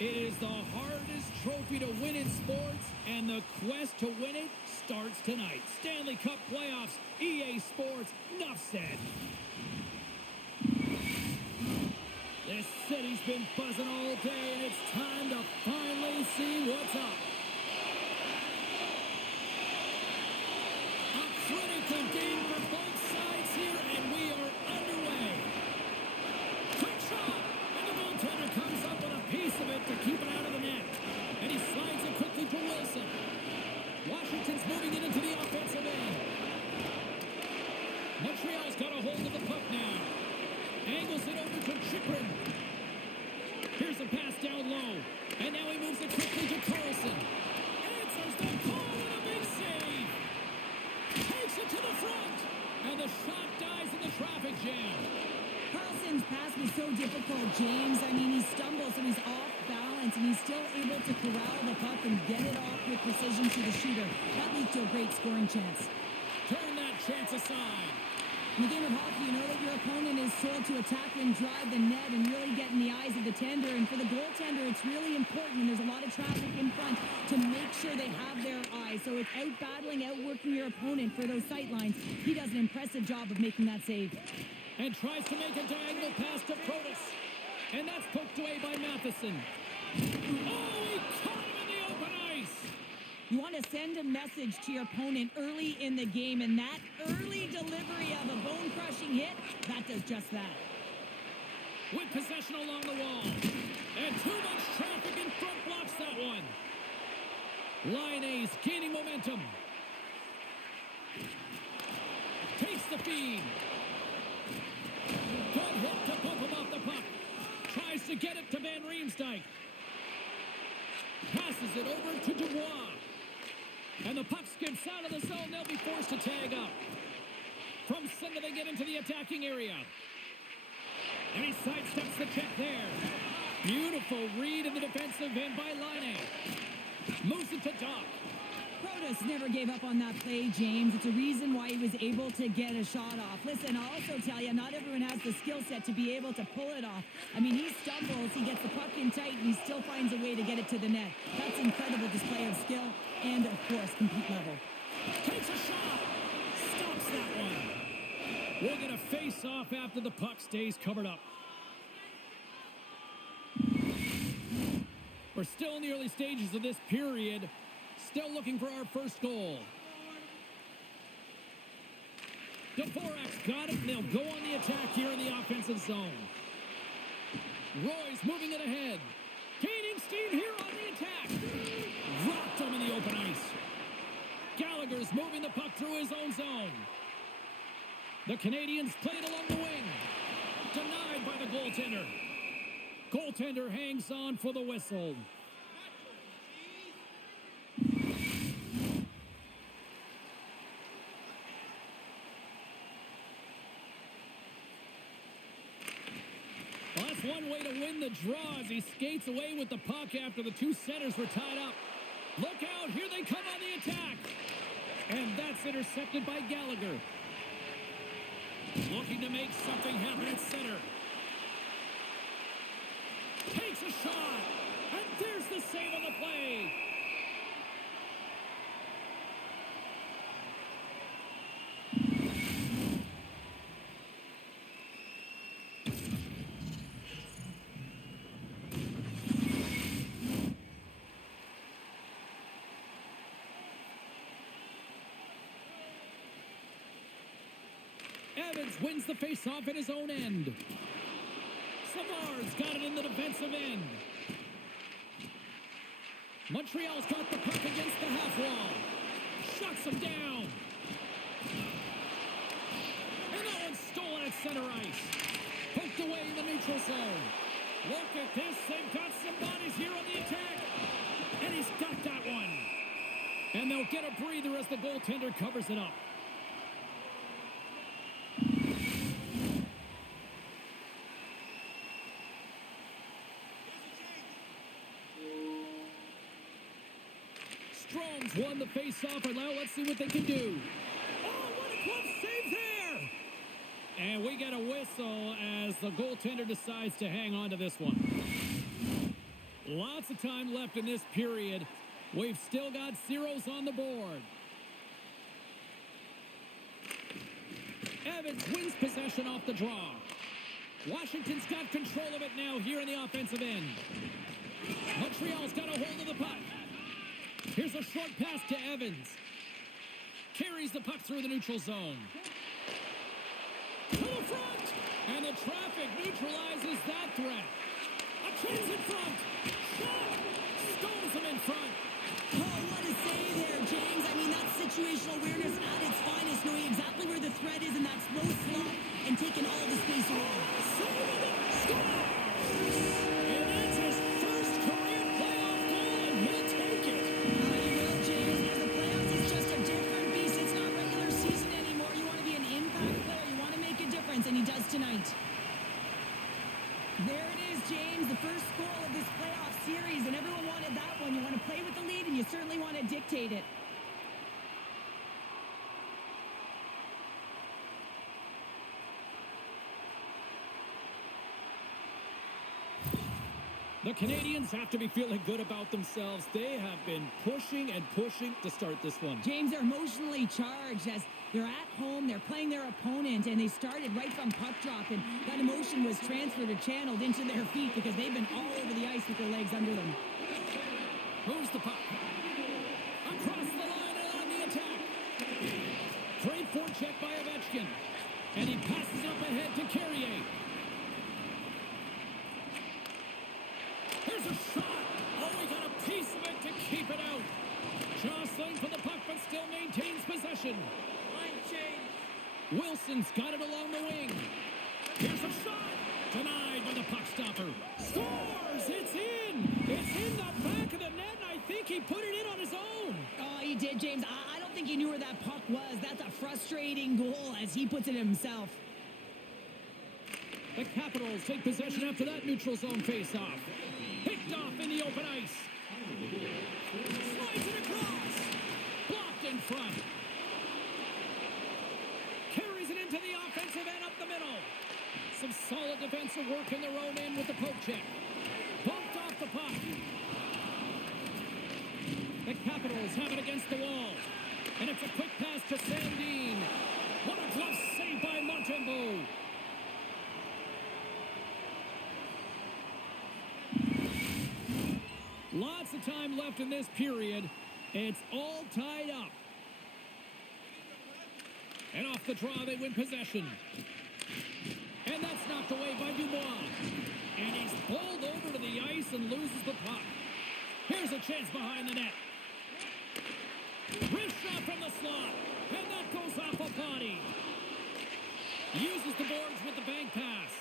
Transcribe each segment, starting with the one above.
It is the hardest trophy to win in sports, and the quest to win it starts tonight. Stanley Cup playoffs, EA Sports, enough said. This city's been buzzing all day, and it's time to finally see what's up. A critical game for both sides here, and we are underway. Quick shot, and the goaltender comes up with a piece of it to keep it out of the net. And he slides it quickly to Wilson. Washington's moving it into the offensive end. Montreal's got a hold of the puck now. Angles it over to Chikrin. Here's a pass down low. And now he moves it quickly to Carlson. Answers the call with a big save. Takes it to the front. And the shot dies in the traffic jam. Carlson's pass was so difficult, James. I mean, he stumbles and he's off balance, and he's still able to corral the puck and get it off with precision to the shooter. That leads to a great scoring chance. Turn that chance aside. In the game of hockey, you know that your opponent is told to attack and drive the net and really get in the eyes of the tender. And for the goaltender, it's really important, and there's a lot of traffic in front, to make sure they have their eyes. So it's out-battling, outworking your opponent for those sight lines. He does an impressive job of making that save. And tries to make a diagonal pass to Protas. And that's poked away by Matheson. Oh, he caught him in the open ice. You want to send a message to your opponent early in the game, and that early delivery of a bone-crushing hit, that does just that. With possession along the wall. And too much traffic in front blocks that one. Line A's gaining momentum. Takes the feed. Good hit to bump him off the puck. Tries to get it to Van Riemsdyk. Passes it over to Dubois. And the puck skips out of the zone. They'll be forced to tag up. From center, they get into the attacking area. And he sidesteps the check there. Beautiful read in the defensive end by Line. Moves it to Doc. Protas never gave up on that play, James. It's a reason why he was able to get a shot off. Listen, I'll also tell you, not everyone has the skill set to be able to pull it off. I mean, he stumbles, he gets the puck in tight, and he still finds a way to get it to the net. That's incredible display of skill and, of course, compete level. Takes a shot. Stops that one. We'll get a face-off after the puck stays covered up. We're still in the early stages of this period. Still looking for our first goal. Dvorak's got it, and they'll go on the attack here in the offensive zone. Roy's moving it ahead. Gaining steam here on the attack. Rocked him in the open ice. Gallagher's moving the puck through his own zone. The Canadiens played along the wing. Denied by the goaltender. Goaltender hangs on for the whistle. One way to win the draw as he skates away with the puck after the two centers were tied up. Look out, here they come on the attack. And that's intercepted by Gallagher. Looking to make something happen at center. Takes a shot. And there's the save on the play. Evans wins the faceoff at his own end. Savard's got it in the defensive end. Montreal's got the puck against the half wall. Shuts him down. And that one's stolen at center ice. Poked away in the neutral zone. Look at this. They've got some bodies here on the attack. And he's got that one. And they'll get a breather as the goaltender covers it up. Strom's won the face-off, and now let's see what they can do. Oh, what a glove save there! And we get a whistle as the goaltender decides to hang on to this one. Lots of time left in this period. We've still got zeros on the board. Evans wins possession off the draw. Washington's got control of it now here in the offensive end. Montreal's got a hold of the puck. Here's a short pass to Evans. Carries the puck through the neutral zone. To the front! And the traffic neutralizes that threat. A chance in front. Shot! Stones him in front. Oh, what a save there, James. I mean, that's situational awareness at its finest, knowing exactly where the threat is in that slow slot and taking all the space away. Scores! And that's his first career playoff goal, and he'll take it. He will, James, because the playoffs is just a different beast. It's not regular season anymore. You want to be an impact player. You want to make a difference, and he does tonight. There it is, James, the first goal of this playoff series, and everyone wanted that one. You want to play with the lead, and you certainly want to dictate it. The Canadiens have to be feeling good about themselves. They have been pushing and pushing to start this one. James, are emotionally charged as they're at home, they're playing their opponent, and they started right from puck drop, and that emotion was transferred or channeled into their feet because they've been all over the ice with their legs under them. Moves the puck. Across the line and on the attack. Great forecheck by Ovechkin. And he passes up ahead to Carrier. Here's a shot. Oh, he got a piece of it to keep it out. Jostling for the puck, but still maintains possession. Wilson's got it along the wing. Here's a shot. Denied by the puck stopper. Scores! It's in! It's in the back of the net, and I think he put it in on his own. Oh, he did, James. I don't think he knew where that puck was. That's a frustrating goal, as he puts it himself. The Capitals take possession after that neutral zone face-off. Picked off in the open ice. Slides it across. Blocked in front. Carries it into the offensive end up the middle. Some solid defensive work in their own end with the poke check. Bumped off the puck. The Capitals have it against the wall. And it's a quick pass to Sandin. What a glove save by Montembeault. Lots of time left in this period. It's all tied up. And off the draw, they win possession. And that's knocked away by Dubois. And he's pulled over to the ice and loses the puck. Here's a chance behind the net. Wrist shot from the slot. And that goes off a body. Uses the boards with the bank pass.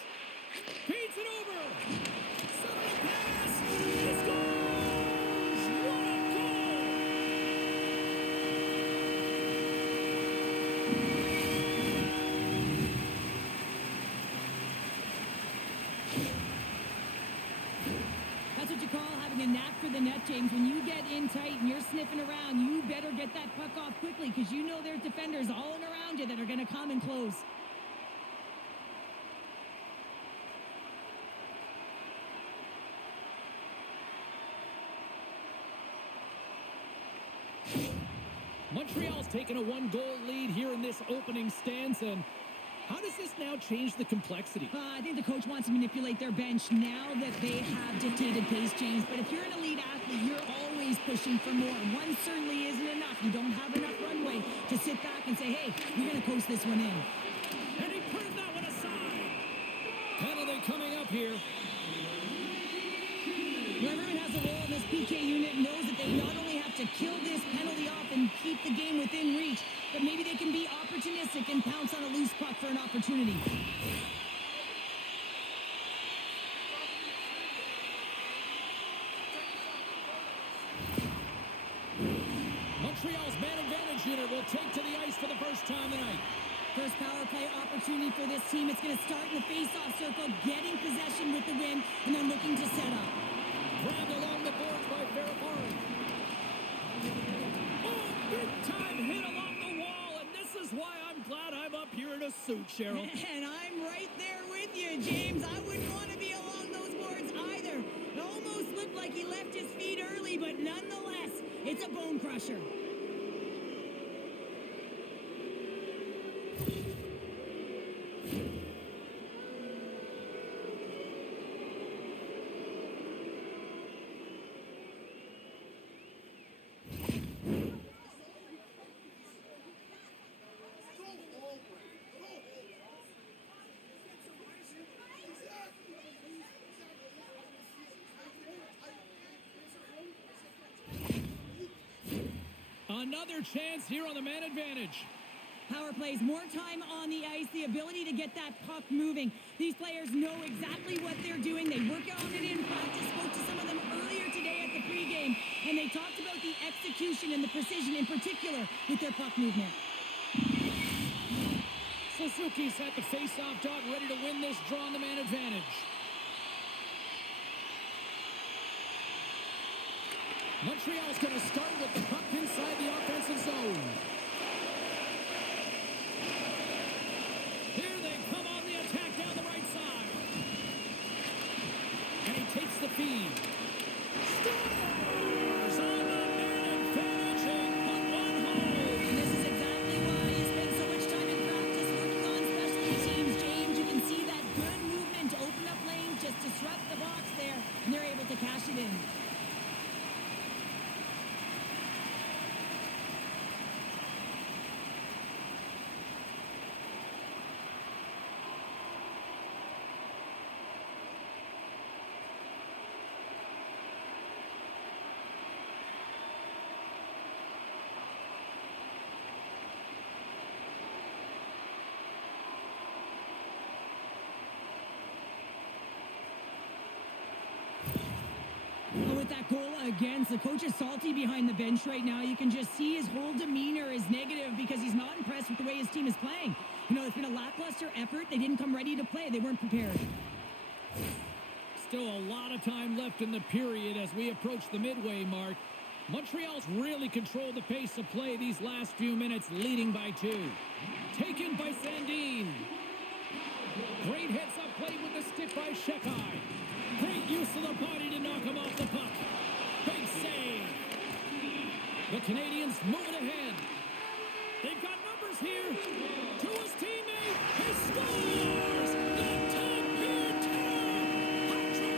Feeds it over. Centering pass. He scores! What a goal! That's what you call having a knack for the net, James. When you get in tight and you're sniffing around, you better get that puck off quickly because you know there's defenders all around you that are going to come and close. Montreal's taken a one-goal lead here in this opening stance, and how does this now change the complexity? I think the coach wants to manipulate their bench now that they have dictated pace, James. But if you're an elite athlete, you're always pushing for more. One certainly isn't enough. You don't have enough runway to sit back and say, hey, we're going to coast this one in. And he put that one aside. Penalty coming up here. Well, everyone has a role in this PK unit and knows that they not only have to kill this penalty off and keep the game within reach, but maybe they can be opportunistic and pounce on a loose puck for an opportunity. Montreal's man advantage unit will take to the ice for the first time tonight. First power play opportunity for this team. It's going to start in the face-off circle, getting possession with the win, and they're looking to set up. Grabbed along the boards by Ferrapari. Oh, big-time hit along the wall, and this is why I'm glad I'm up here in a suit, Cheryl. And I'm right there with you, James. I wouldn't want to be along those boards either. No, almost looked like he left his feet early, but nonetheless, it's a bone crusher. Another chance here on the man advantage. Power plays, more time on the ice, the ability to get that puck moving. These players know exactly what they're doing. They work on it in practice. Spoke to some of them earlier today at the pregame, and they talked about the execution and the precision in particular with their puck movement. Suzuki's at the face-off dot, ready to win this draw on the man advantage. Montreal's going to start with the puck inside the offensive zone. Here they come on the attack down the right side. And he takes the feed. Scores on the man advantage and put one home. And this is exactly why you spend so much time in practice working on specialty teams, James. You can see that good movement to open up lanes, just disrupt the box there, and they're able to cash it in. With that goal against, the coach is salty behind the bench right now. You can just see his whole demeanor is negative because he's not impressed with the way his team is playing. You know, it's been a lackluster effort. They didn't come ready to play. They weren't prepared. Still a lot of time left in the period as we approach the midway mark. Montreal's really controlled the pace of play these last few minutes, leading by 2. Taken by Sandin. Great heads-up play with the stick by Shekai. Great use of the body to knock him off the puck. Big save. The Canadiens moving ahead. They've got numbers here. To his teammate. He scores! The top here, Patrick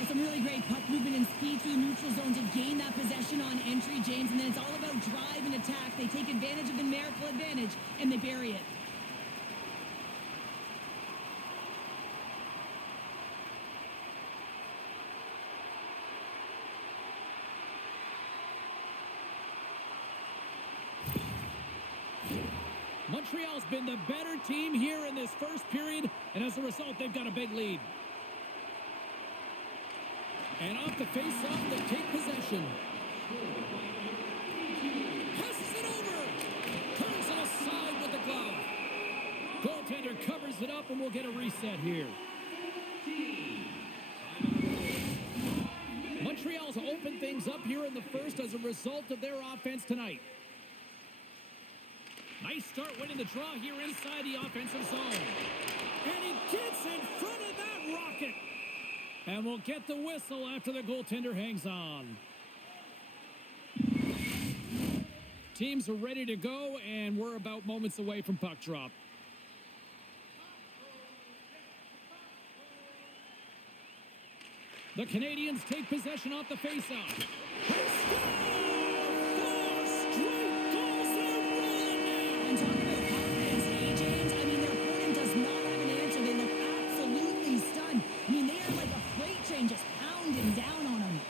With some really great puck movement and speed through the neutral zone to gain that possession on entry, James. And then it's all about drive and attack. They take advantage of the numerical advantage, and they bury it. Montreal's been the better team here in this first period, and as a result, they've got a big lead. And off the face-off, they take possession. Passes it over. Turns it aside with the glove. Goaltender covers it up, and we'll get a reset here. Montreal's opened things up here in the first as a result of their offense tonight. Nice start winning the draw here inside the offensive zone. And he gets in front of that rocket. And we'll get the whistle after the goaltender hangs on. Teams are ready to go, and we're about moments away from puck drop. The Canadiens take possession off the faceoff. They score! 4 straight goals, they're rolling now! And talking about confidence, hey, James, I mean, their opponent does not have an answer. They look absolutely stunned. I mean, they are like a freight train just pounding down on them.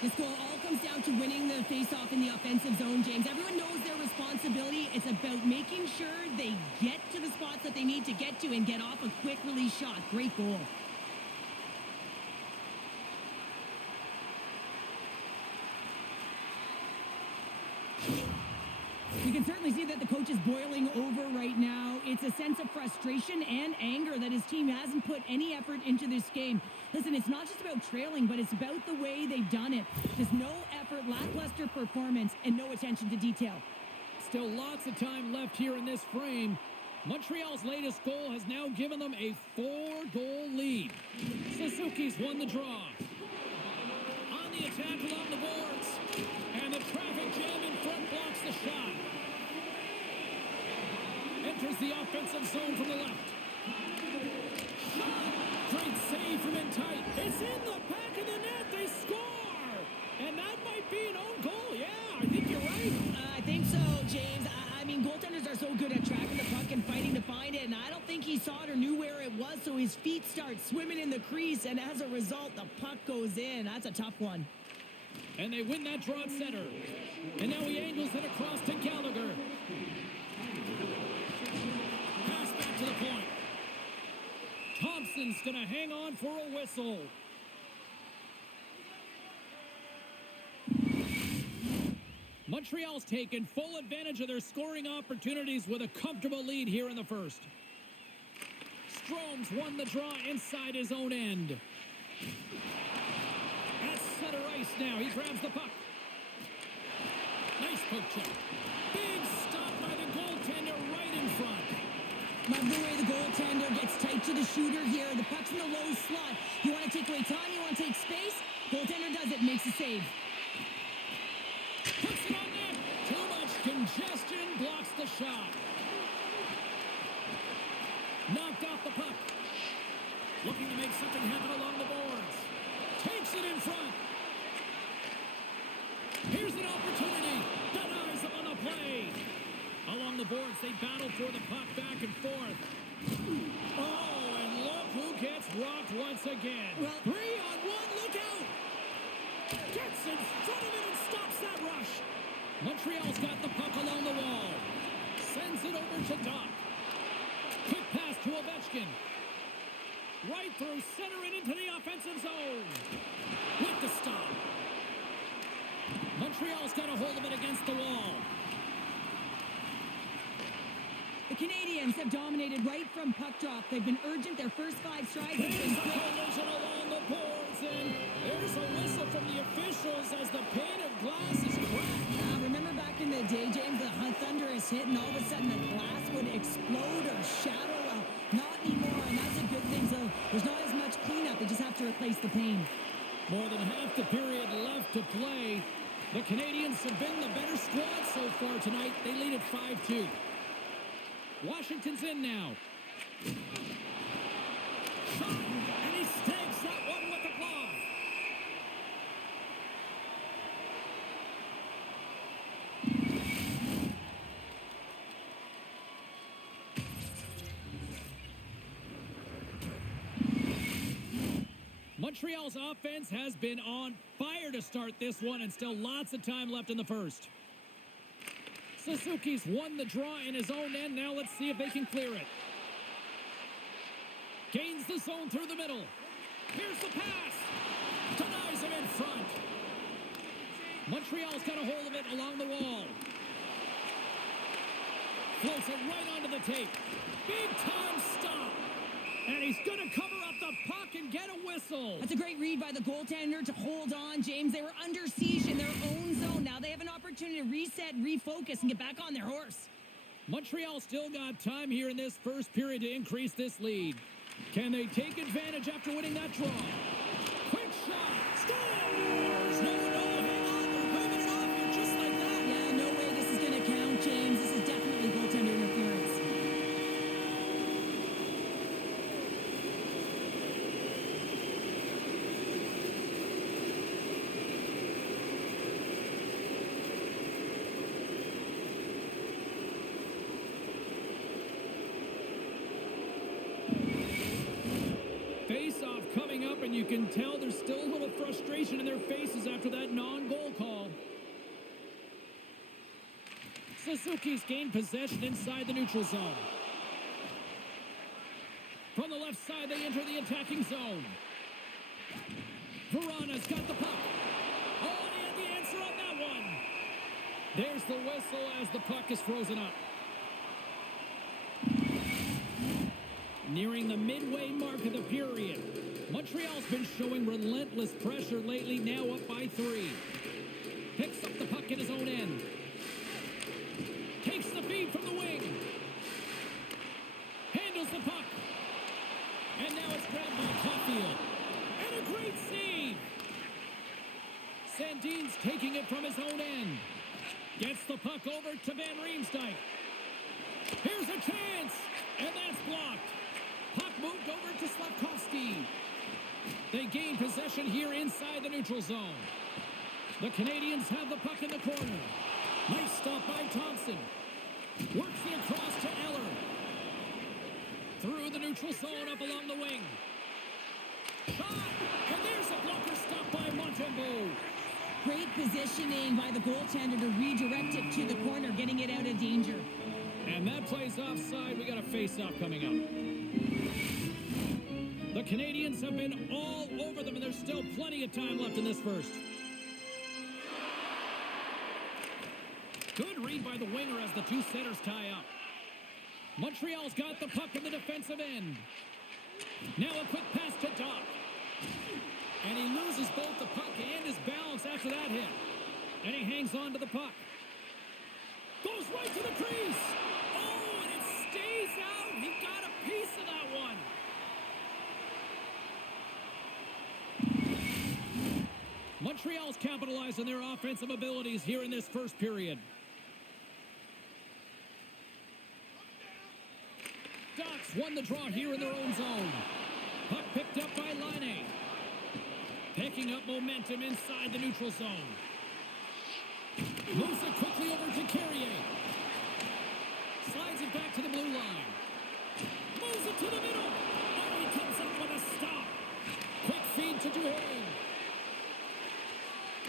This goal all comes down to winning the face-off in the offensive zone, James. Everyone knows their responsibility. It's about making sure they get to the spots that they need to get to and get off a quick release shot. Great goal. You can certainly see that the coach is boiling over right now. It's a sense of frustration and anger that his team hasn't put any effort into this game. Listen, it's not just about trailing, but it's about the way they've done it. There's no effort, lackluster performance, and no attention to detail. Still lots of time left here in this frame. Montreal's latest goal has now given them a 4-goal lead. Suzuki's won the draw. On the attack along the boards. And the traffic jam in front blocks the shot. Enters the offensive zone from the left. Shot! Great save from in tight. It's in the back of the net. They score! And that might be an own goal. Yeah, I think you're right. I think so, James. I mean, goaltenders are so good at tracking the puck and fighting to find it, and I don't think he saw it or knew where it was, so his feet start swimming in the crease, and as a result, the puck goes in. That's a tough one. And they win that draw at center. And now he angles it across to Gallagher. Pass back to the point. Thompson's going to hang on for a whistle. Montreal's taken full advantage of their scoring opportunities with a comfortable lead here in the first. Strome's won the draw inside his own end. At center ice now, he grabs the puck. Nice poke check. Big stop by the goaltender right in front. Love the way the goaltender gets tight to the shooter here. The puck's in the low slot. You want to take away time, you want to take space. Goaltender does it, makes a save. Puts it on net. Too much congestion blocks the shot. Knocked off the puck. Looking to make something happen along the boards. Takes it in front. Here's an opportunity. Denies him on the play. Along the boards, they battle for the puck back and forth. Oh, and look who gets rocked once again. Well, 3-on-1, look out. Gets in front of it and stops that rush. Montreal's got the puck along the wall. Sends it over to Doc. Quick pass to Ovechkin. Right through center and into the offensive zone. With the stop. Montreal's got a hold of it against the wall. The Canadiens have dominated right from puck drop. They've been urgent. Their first 5 strides have There's been the quick. collision along the boards, and there's a whistle from the officials as the pane of glass is cracked. Remember back in the day, James, the thunderous hit, and all of a sudden the glass would explode or shatter? Well, not anymore, and that's a good thing. So there's not as much cleanup. They just have to replace the pane. More than half the period left to play. The Canadiens have been the better squad so far tonight. They lead at 5-2. Washington's in now. Shot, and he stakes that one with the glove. Montreal's offense has been on fire to start this one, and still lots of time left in the first. Suzuki's won the draw in his own end. Now let's see if they can clear it. Gains the zone through the middle. Here's the pass. Denies him in front. Montreal's got a hold of it along the wall. Floats it right onto the tape. Big time stop. And he's going to cover up the puck and get a whistle. That's a great read by the goaltender to hold on, James. They were under siege in their own zone. Now they have an opportunity to reset, refocus, and get back on their horse. Montreal still got time here in this first period to increase this lead. Can they take advantage after winning that draw? Quick shot. Scores! No, hang on. They're moving it off here just like that. Yeah, no way this is going to count, James. This is definitely goaltender interference. Face-off coming up, and you can tell there's still a little frustration in their faces after that non-goal call. Suzuki's gained possession inside the neutral zone. From the left side, they enter the attacking zone. Verana's got the puck. Oh, and he had the answer on that one. There's the whistle as the puck is frozen up. Nearing the midway mark of the period. Montreal's been showing relentless pressure lately, now up by 3. Picks up the puck in his own end. feed from the wing. Handles the puck. And now it's grabbed by Caulfield. And a great save. Sandin's taking it from his own end. Gets the puck over to Van Riemsdyk. Here's a chance. And that's blocked. Puck moved over to Slavkovsky. They gain possession here inside the neutral zone. The Canadiens have the puck in the corner. Nice stop by Thompson. Works it across to Eller. Through the neutral zone up along the wing. Shot! And there's a blocker stop by Montembeault. Great positioning by the goaltender to redirect it to the corner, getting it out of danger. And that play's offside. We got a face-off coming up. The Canadiens have been all over them, and there's still plenty of time left in this first. Good read by the winger as the two centers tie up. Montreal's got the puck in the defensive end. Now a quick pass to Doc. And he loses both the puck and his balance after that hit. And he hangs on to the puck. Goes right to the crease. Oh, and it stays out. He got a piece of that one. Montreal's capitalized on their offensive abilities here in this first period. Ducks won the draw here in their own zone. Puck picked up by Laine. Picking up momentum inside the neutral zone. Moves it quickly over to Carrier. Slides it back to the blue line. Moves it to the middle. Oh, he comes up with a stop. Quick feed to Duhaime.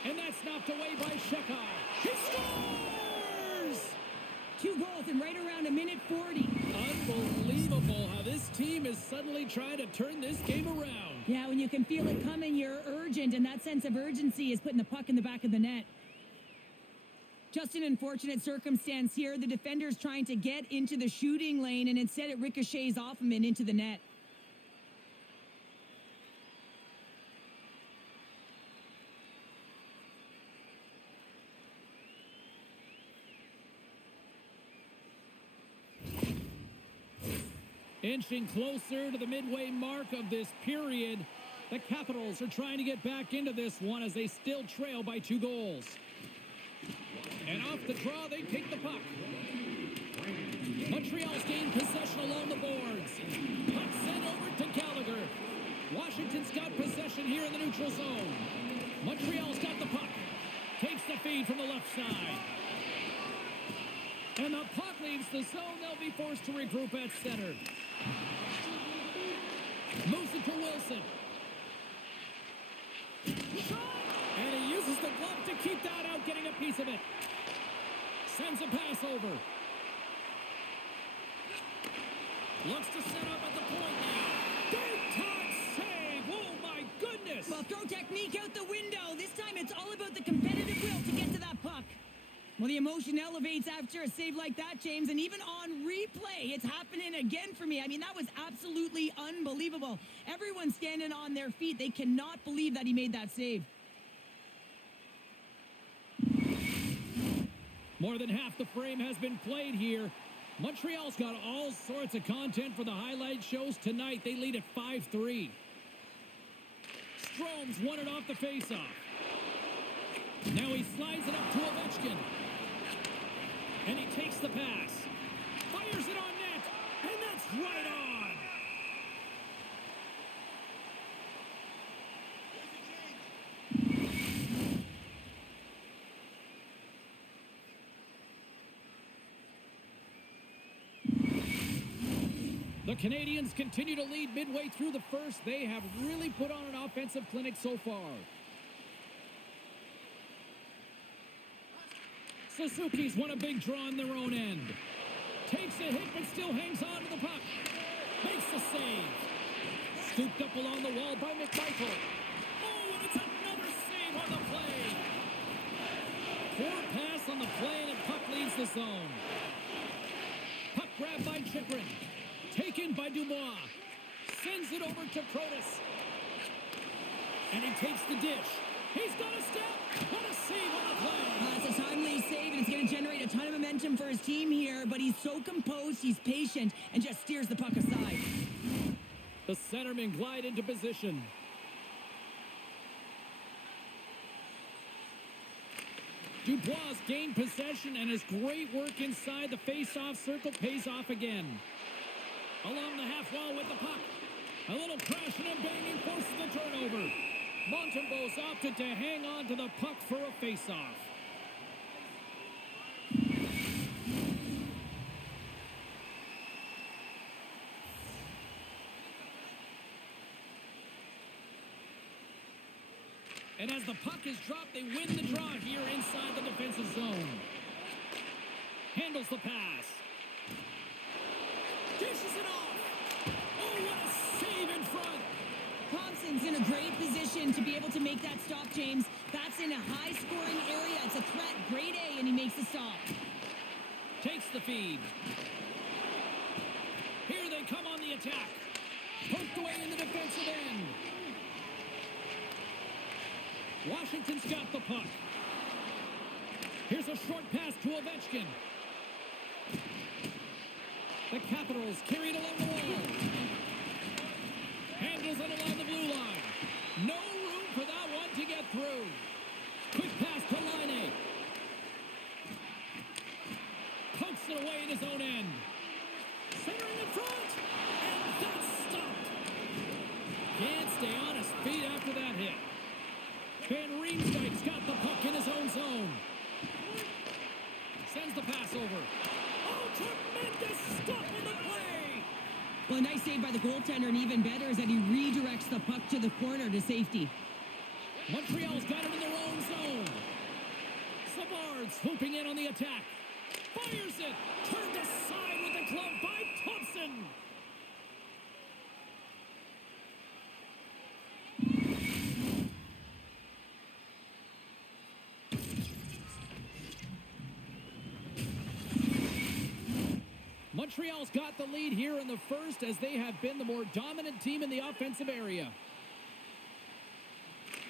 And that's knocked away by Shekhar. He scores! 2 goals in right around a minute 40. Unbelievable how this team is suddenly trying to turn this game around. Yeah, when you can feel it coming, you're urgent, and that sense of urgency is putting the puck in the back of the net. Just an unfortunate circumstance here. The defender's trying to get into the shooting lane, and instead it ricochets off him and into the net. Inching closer to the midway mark of this period, the Capitals are trying to get back into this one as they still trail by 2 goals. And off the draw, they take the puck. Montreal's gained possession along the boards. Puck sent over to Gallagher. Washington's got possession here in the neutral zone. Montreal's got the puck. Takes the feed from the left side. And the puck leaves the zone. They'll be forced to regroup at center. Moves it to Wilson. And he uses the glove to keep that out, getting a piece of it. Sends a pass over. Looks to set up at the point now. Big time save. Oh, my goodness. Well, throw technique out the window. This time it's all about the competitive will to get to that puck. Well, the emotion elevates after a save like that, James, and even on replay, it's happening again for me. I mean, that was absolutely unbelievable. Everyone's standing on their feet. They cannot believe that he made that save. More than half the frame has been played here. Montreal's got all sorts of content for the highlight shows tonight. They lead at 5-3. Strome's won it off the faceoff. Now he slides it up to Ovechkin. And he takes the pass. Fires it on net. And that's right on. The Canadiens continue to lead midway through the first. They have really put on an offensive clinic so far. Suzuki's won a big draw on their own end. Takes a hit, but still hangs on to the puck. Makes the save. Scooped up along the wall by McMichael. Oh, and it's another save on the play. Poor pass on the play, and the puck leaves the zone. Puck grabbed by Chychrun. Taken by Dubois. Sends it over to Protas. And he takes the dish. He's got a step. What a save on the play. It's a timely save, and it's going to generate a ton of momentum for his team here, but he's so composed, he's patient, and just steers the puck aside. The centermen glide into position. Dubois gained possession, and his great work inside the face-off circle pays off again. Along the half wall with the puck. A little crashing and banging forces the turnover. Montembeaul's opted to hang on to the puck for a face-off. And as the puck is dropped, they win the draw here inside the defensive zone. Handles the pass. Dishes it off. Oh, what a save in front. Thompson's in a great position to be able to make that stop, James. That's in a high-scoring area. It's a threat, grade A, and he makes the stop. Takes the feed. Here they come on the attack. Poked away in the defensive end. Washington's got the puck. Here's a short pass to Ovechkin. The Capitals carried along the wall. Handles it along the blue line. No room for that one to get through. Quick pass to Laine. Pokes it away in his own end. Centering in front. And that's stopped. Can't stay on his feet after that hit. Van Riemsdyk's got the puck in his own zone. Sends the pass over. Oh, tremendous stop in the play! Well, a nice save by the goaltender, and even better is that he redirects the puck to the corner to safety. Montreal's got him in their own zone. Savard swooping in on the attack. Fires it! Turned aside with the glove by Thompson! Montreal's got the lead here in the first as they have been the more dominant team in the offensive area.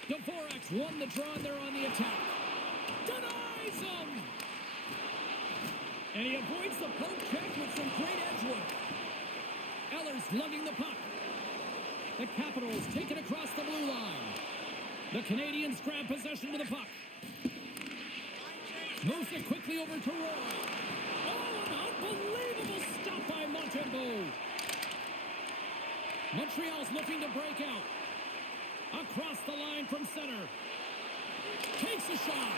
Dvorak's won the draw and they're on the attack. Denies him! And he avoids the poke check with some great edge work. Eller's lugging the puck. The Capitals take it across the blue line. The Canadiens grab possession of the puck. Moves it quickly over to Roy. Oh, an unbelievable stop by Montembeault. Montreal's looking to break out. Across the line from center. Takes a shot.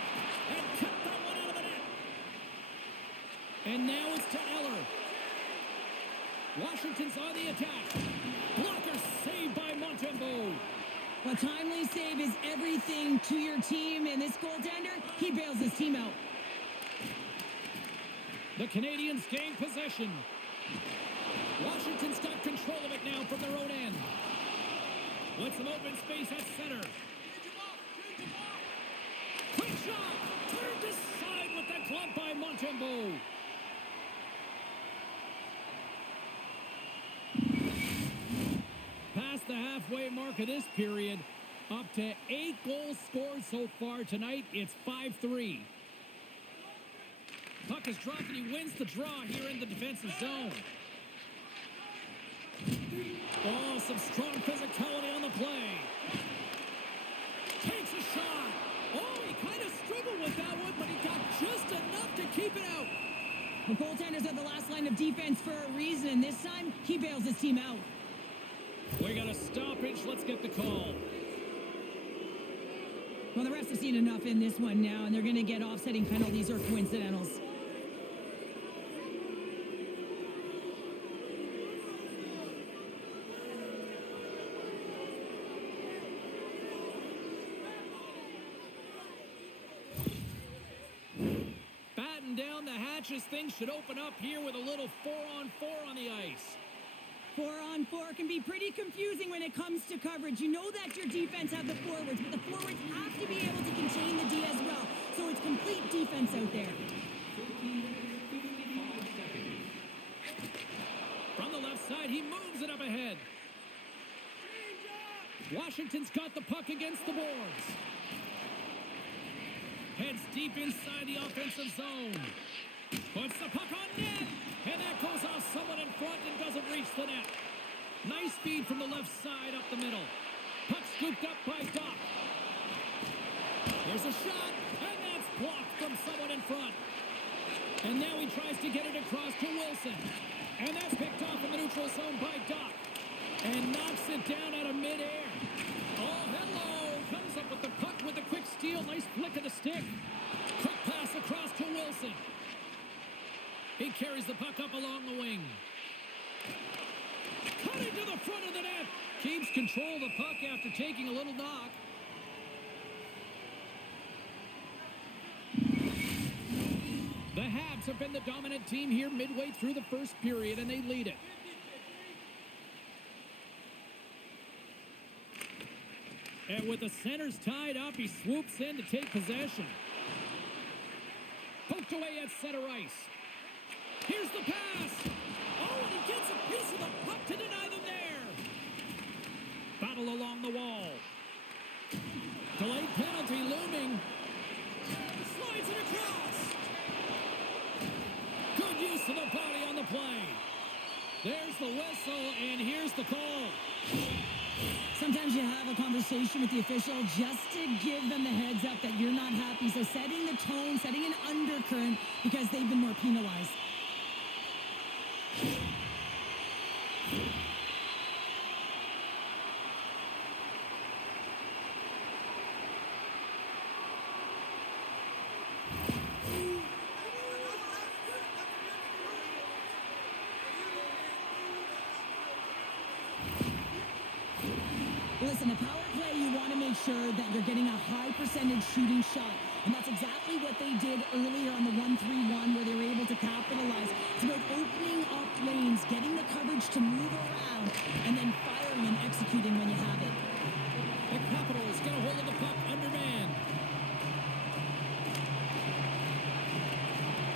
And kept that one out of the net. And now it's to Eller. Washington's on the attack. Blocker saved by Montembeault. A timely save is everything to your team, and this goaltender, he bails his team out. The Canadiens gain possession. Washington's got control of it now from their own end. With some open space at center. Quick shot! Turned aside with the glove by Montembeault. Past the halfway mark of this period. Up to 8 goals scored so far tonight. It's 5-3. Puck is dropped and he wins the draw here in the defensive zone. Oh, some strong physicality on the play. Takes a shot. Oh, he kind of struggled with that one, but he got just enough to keep it out. The goaltender's at the last line of defense for a reason, and this time, he bails his team out. We got a stoppage. Let's get the call. Well, the refs have seen enough in this one now, and they're going to get offsetting penalties or coincidentals. Batten down the hatches. Things should open up here with a little 4-on-4 on the ice. 4-on-4 can be pretty confusing when it comes to coverage. You know that your defense have the forwards, but the forwards have to be able to contain the D as well. So it's complete defense out there. From the left side, he moves it up ahead. Washington's got the puck against the boards. Heads deep inside the offensive zone. Puts the puck on net. And that goes off someone in front and doesn't reach the net. Nice feed from the left side up the middle. Puck scooped up by Doc. There's a shot, and that's blocked from someone in front. And now he tries to get it across to Wilson. And that's picked off in the neutral zone by Doc. And knocks it down out of midair. Oh, hello. Comes up with the puck with a quick steal. Nice flick of the stick. Quick pass across to Wilson. He carries the puck up along the wing. Cutting to the front of the net. Keeps control of the puck after taking a little knock. The Habs have been the dominant team here midway through the first period, and they lead it. And with the centers tied up, he swoops in to take possession. Poked away at center ice. Here's the pass. Oh, and he gets a piece of the puck to deny them there. Battle along the wall. Delayed penalty looming. Slides it across. Good use of the body on the play. There's the whistle, and here's the call. Sometimes you have a conversation with the official just to give them the heads up that you're not happy. So setting the tone, setting an undercurrent because they've been more penalized. Listen, a power play, you want to make sure that you're getting a high percentage shooting shot. And that's exactly what they did earlier on the 1-3-1 where they were able to capitalize. It's about opening up lanes, getting the coverage to move around, and then firing and executing when you have it. The Capitals get a hold of the puck undermanned.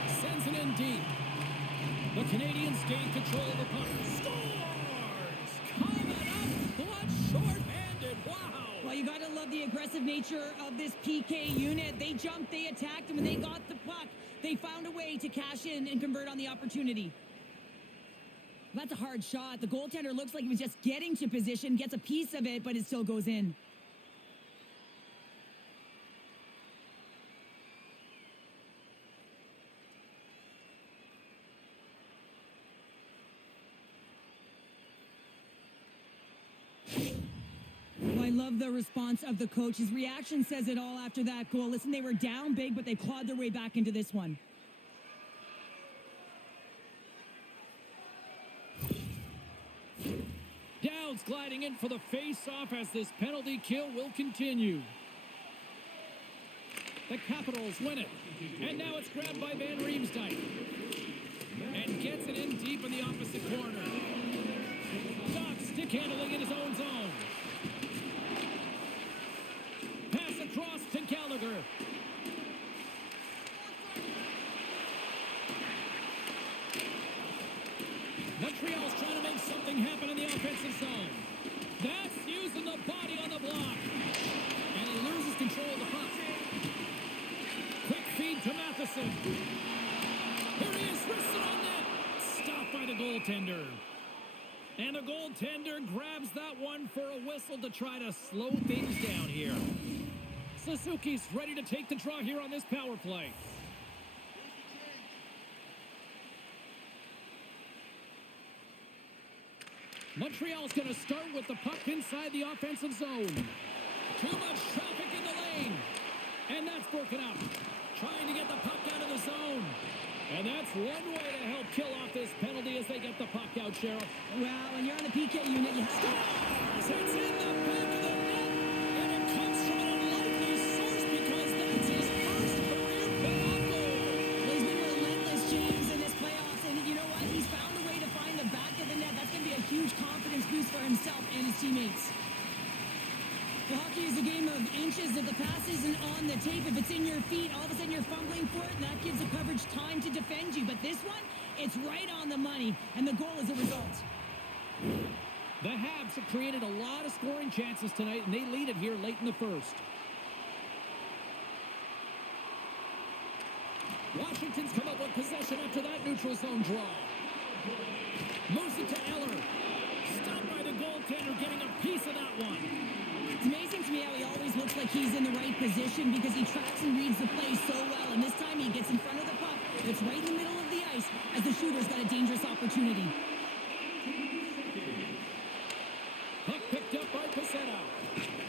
Sends it in deep. The Canadiens gain control of the puck. Scores! Coming up, blood short-handed. Wow! Well, you got to love the aggressive nature of this PK unit. They jumped, they attacked, and when they got the puck, they found a way to cash in and convert on the opportunity. That's a hard shot. The goaltender looks like he was just getting to position, gets a piece of it, but it still goes in. I love the response of the coach. His reaction says it all after that goal. Listen, they were down big, but they clawed their way back into this one. Dowd's gliding in for the face-off as this penalty kill will continue. The Capitals win it. And now it's grabbed by Van Riemsdyk. And gets it in deep in the opposite corner. Doc stick handling in his own zone. Pass across to Gallagher. Montreal's trying to make something happen in the offensive zone. That's using the body on the block. And he loses control of the puck. Quick feed to Matheson. Here he is, wristed on net. Stopped by the goaltender. And the goaltender grabs that one for a whistle to try to slow things down here. Suzuki's ready to take the draw here on this power play. Montreal's going to start with the puck inside the offensive zone. Too much traffic in the lane. And that's broken up. Trying to get the puck out of the zone. And that's one way to help kill off this penalty as they get the puck out, Sheriff. Well, when you're on the PK unit, you have to... It's in the back of the net. And it comes from an unlikely source because that's his first career playoff goal. Well, he's been relentless, James, in this playoffs. And you know what? He's found a way to find the back of the net. That's going to be a huge confidence boost for himself and his teammates. Well, hockey is a game of inches. If the pass isn't on the tape, if it's in your feet, all of a sudden you're fumbling for it, and that gives the coverage time to defend you. But this one, it's right on the money, and the goal is a result. The Habs have created a lot of scoring chances tonight, and they lead it here late in the first. Washington's come up with possession after that neutral zone draw. Moves it to Eller. Stopped by the goaltender, getting a piece of that one. It's amazing to me how he always looks like he's in the right position because he tracks and reads the play so well. And this time he gets in front of the puck. It's right in the middle of the ice as the shooter's got a dangerous opportunity. Puck picked up by Pacetta.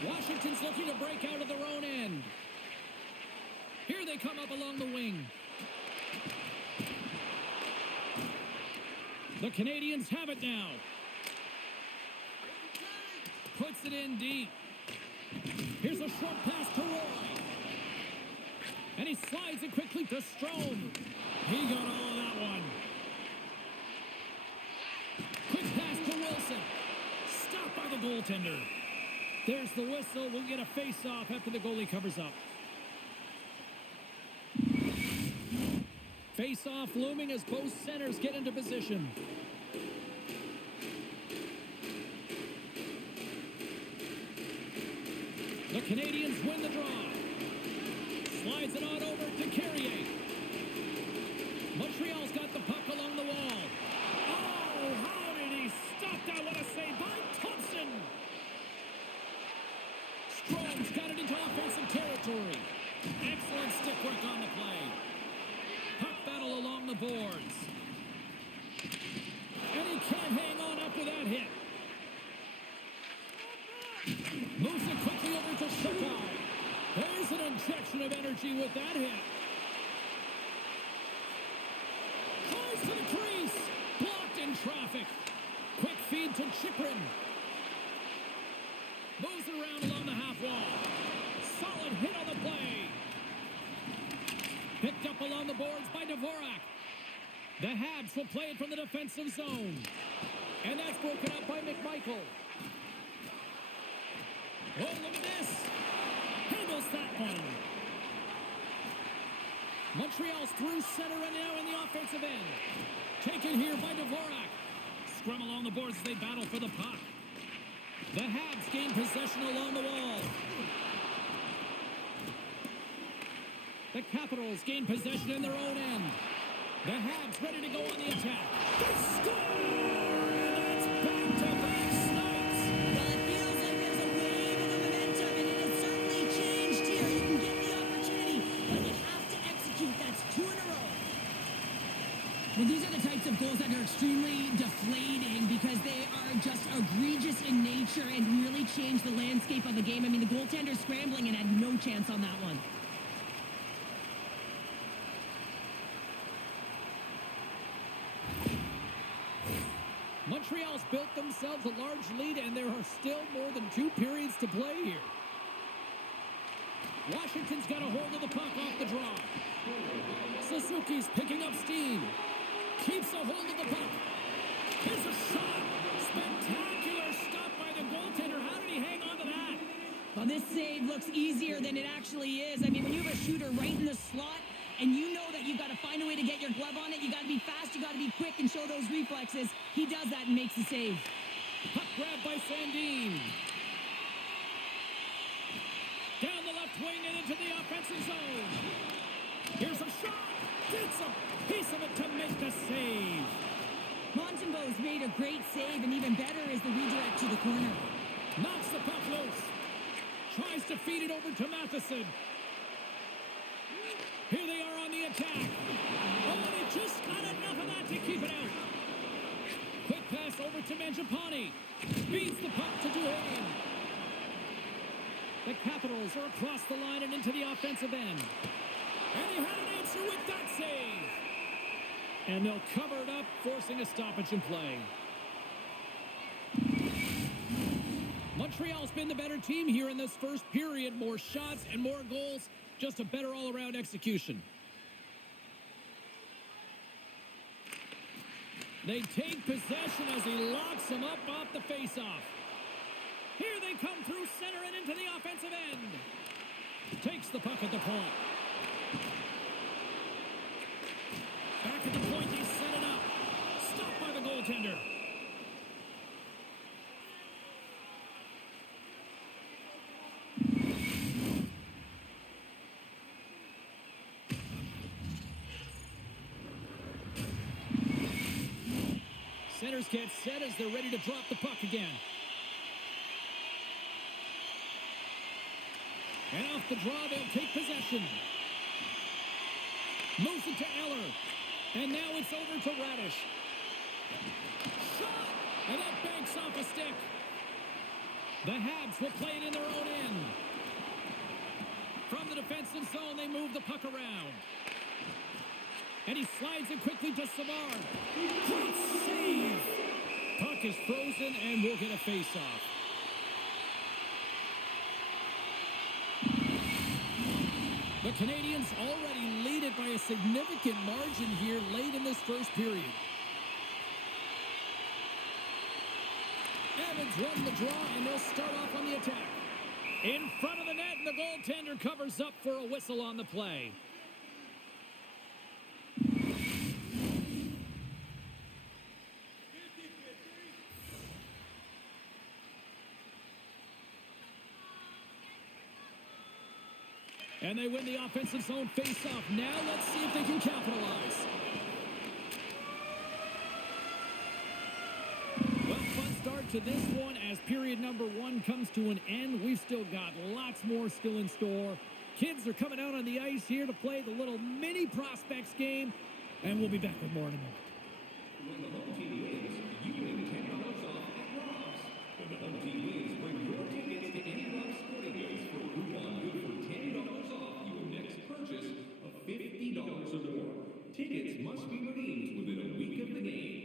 Washington's looking to break out of their own end. Here they come up along the wing. The Canadiens have it now. Puts it in deep. Here's a short pass to Roy. And he slides it quickly to Strome. He got all of that one. Quick pass to Wilson. Stopped by the goaltender. There's the whistle. We'll get a face-off after the goalie covers up. Face-off looming as both centers get into position. The Canadiens win the draw. Slides it on over to Carrier. Montreal's got the puck along the wall. Oh, how did he stop that? What a save by Thompson. Strome's got it into offensive territory. Excellent stick work on the play. Puck battle along the boards. And he can't hang on after that hit. Moves it quickly over to Shokai. There's an injection of energy with that hit. Drives to the crease. Blocked in traffic. Quick feed to Chikrin. Moves it around along the half wall. Solid hit on the play. Picked up along the boards by Dvorak. The Habs will play it from the defensive zone. And that's broken up by McMichael. Oh, look at this. Handles that one. Montreal's through center and now in the offensive end. Taken here by Dvorak. Scrum along the boards as they battle for the puck. The Habs gain possession along the wall. The Capitals gain possession in their own end. The Habs ready to go on the attack. They score! And that's back-to-back snipes. Well, it feels like there's a wave of momentum, and it has certainly changed here. You can get the opportunity, but you have to execute. That's 2 in a row. Well, these are the types of goals that are extremely deflating because they are just egregious in nature and really change the landscape of the game. I mean, the goaltender's scrambling and had no chance on that one. Montreal's built themselves a large lead, and there are still more than 2 periods to play here. Washington's got a hold of the puck off the draw. Suzuki's picking up steam. Keeps a hold of the puck. Here's a shot. Spectacular stop by the goaltender. How did he hang on to that? Well, this save looks easier than it actually is. I mean, when you have a shooter right in the slot, and you know that you've got to find a way to get your glove on it, you got to be fast, you got to be quick and show those reflexes. He does that and makes the save. Puck grab by Sandin. Down the left wing and into the offensive zone. Here's a shot. Gets a piece of it to make the save. Montembeau's made a great save, and even better is the redirect to the corner. Knocks the puck loose. Tries to feed it over to Matheson. Here they are on the attack. Oh, and he just got enough of that to keep it out. Quick pass over to Mangiapane. Beats the puck to Duhaime. The Capitals are across the line and into the offensive end. And he had an answer with that save. And they'll cover it up, forcing a stoppage in play. Montreal's been the better team here in this first period. More shots and more goals. Just a better all-around execution. They take possession as he locks him up off the face-off. Here they come through center and into the offensive end. Takes the puck at the point. Back at the point, he set it up. Stopped by the goaltender. Centers get set as they're ready to drop the puck again. And off the draw, they'll take possession. Moves it to Eller. And now it's over to Radish. Shot! And that banks off a stick. The Habs will play it in their own end. From the defensive zone, they move the puck around. And he slides it quickly to Savard. Great save! Puck is frozen and we'll get a face-off. The Canadiens already lead it by a significant margin here late in this first period. Evans won the draw, and they'll start off on the attack. In front of the net, and the goaltender covers up for a whistle on the play. And they win the offensive zone face-off. Now let's see if they can capitalize. Well, fun start to this one as period number 1 comes to an end. We've still got lots more still in store. Kids are coming out on the ice here to play the little mini prospects game. And we'll be back with more in a moment. When the home team wins, you win $10 off at Rob's. When the home team wins, bring your tickets to any Rob's Sporting Goods for a coupon good for $10 off your next purchase of $50 or more. Tickets must be redeemed within a week of the game.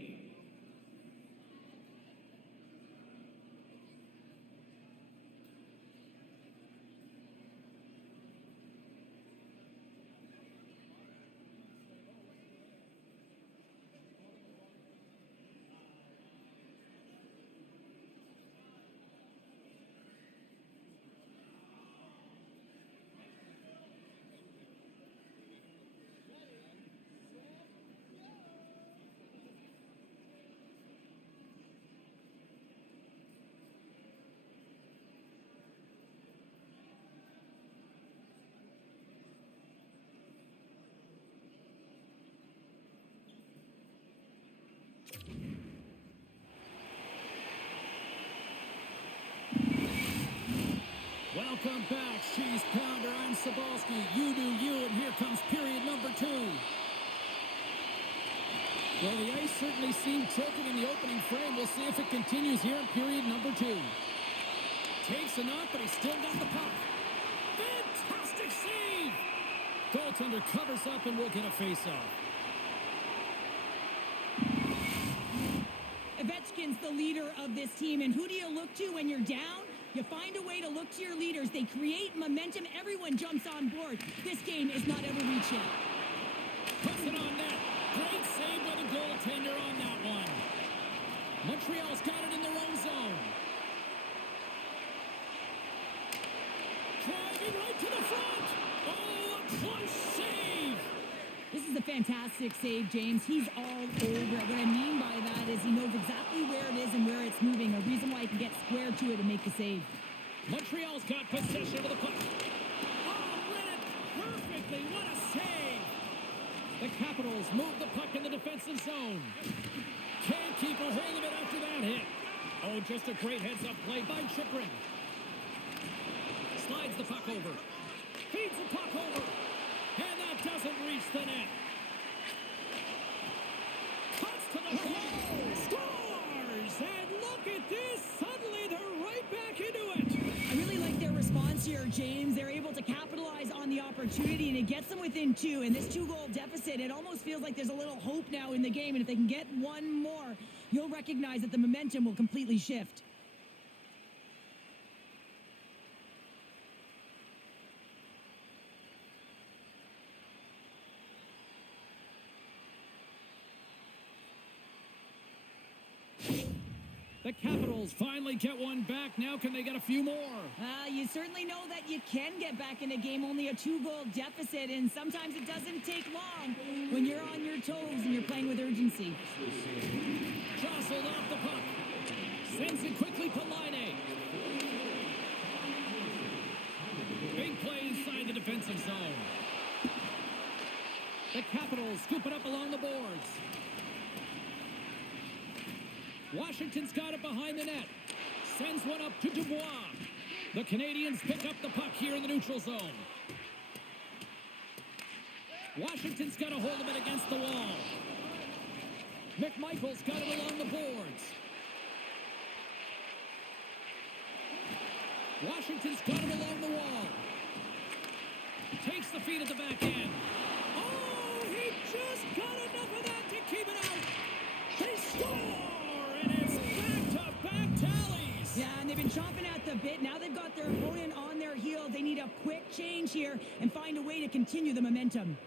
Welcome back, Cheese Pounder. I'm Sabalski. You do you, and here comes period number 2. Well, the ice certainly seemed tilted in the opening frame. We'll see if it continues here in period number 2. Takes a knock, but he's still got the puck. Fantastic save! Goaltender covers up, and we'll get a face-off. Ovechkin's the leader of this team, and who do you look to when you're down? You find a way to look to your leaders. They create momentum. Everyone jumps on board. This game is not ever reached yet. Puts it on net. Great save by the goaltender on that one. Montreal's got it in their own zone. Driving right to the front. Oh, a close save. This is a fantastic save, James. He's all over it. What I mean by that is he knows exactly where it is and where it's moving. A reason why he can get square to it and make the save. Montreal's got possession of the puck. Oh, read it perfectly. What a save. The Capitals move the puck in the defensive zone. Can't keep a hold of it after that hit. Oh, just a great heads-up play by Chyprin. Slides the puck over. Feeds the puck over. And that doesn't reach the net. Cuts to the hole. Scores! And look at this. Suddenly they're right back into it. I really like their response here, James. They're able to capitalize on the opportunity, and it gets them within 2. And this 2-goal deficit, it almost feels like there's a little hope now in the game. And if they can get one more, you'll recognize that the momentum will completely shift. The Capitals finally get one back. Now can they get a few more? You certainly know that you can get back in a game, only a 2-goal deficit, and sometimes it doesn't take long when you're on your toes and you're playing with urgency. Jostled off the puck. Sends it quickly to Laine. Big play inside the defensive zone. The Capitals scoop it up along the boards. Washington's got it behind the net. Sends one up to Dubois. The Canadiens pick up the puck here in the neutral zone. Washington's got a hold of it against the wall. McMichael's got it along the boards. Washington's got it along the wall. Takes the feed at the back end. Oh, he just got enough of that to keep it out. They score, and it's back-to-back tallies. Yeah, and they've been chomping at the bit. Now they've got their opponent on their heels. They need a quick change here and find a way to continue the momentum.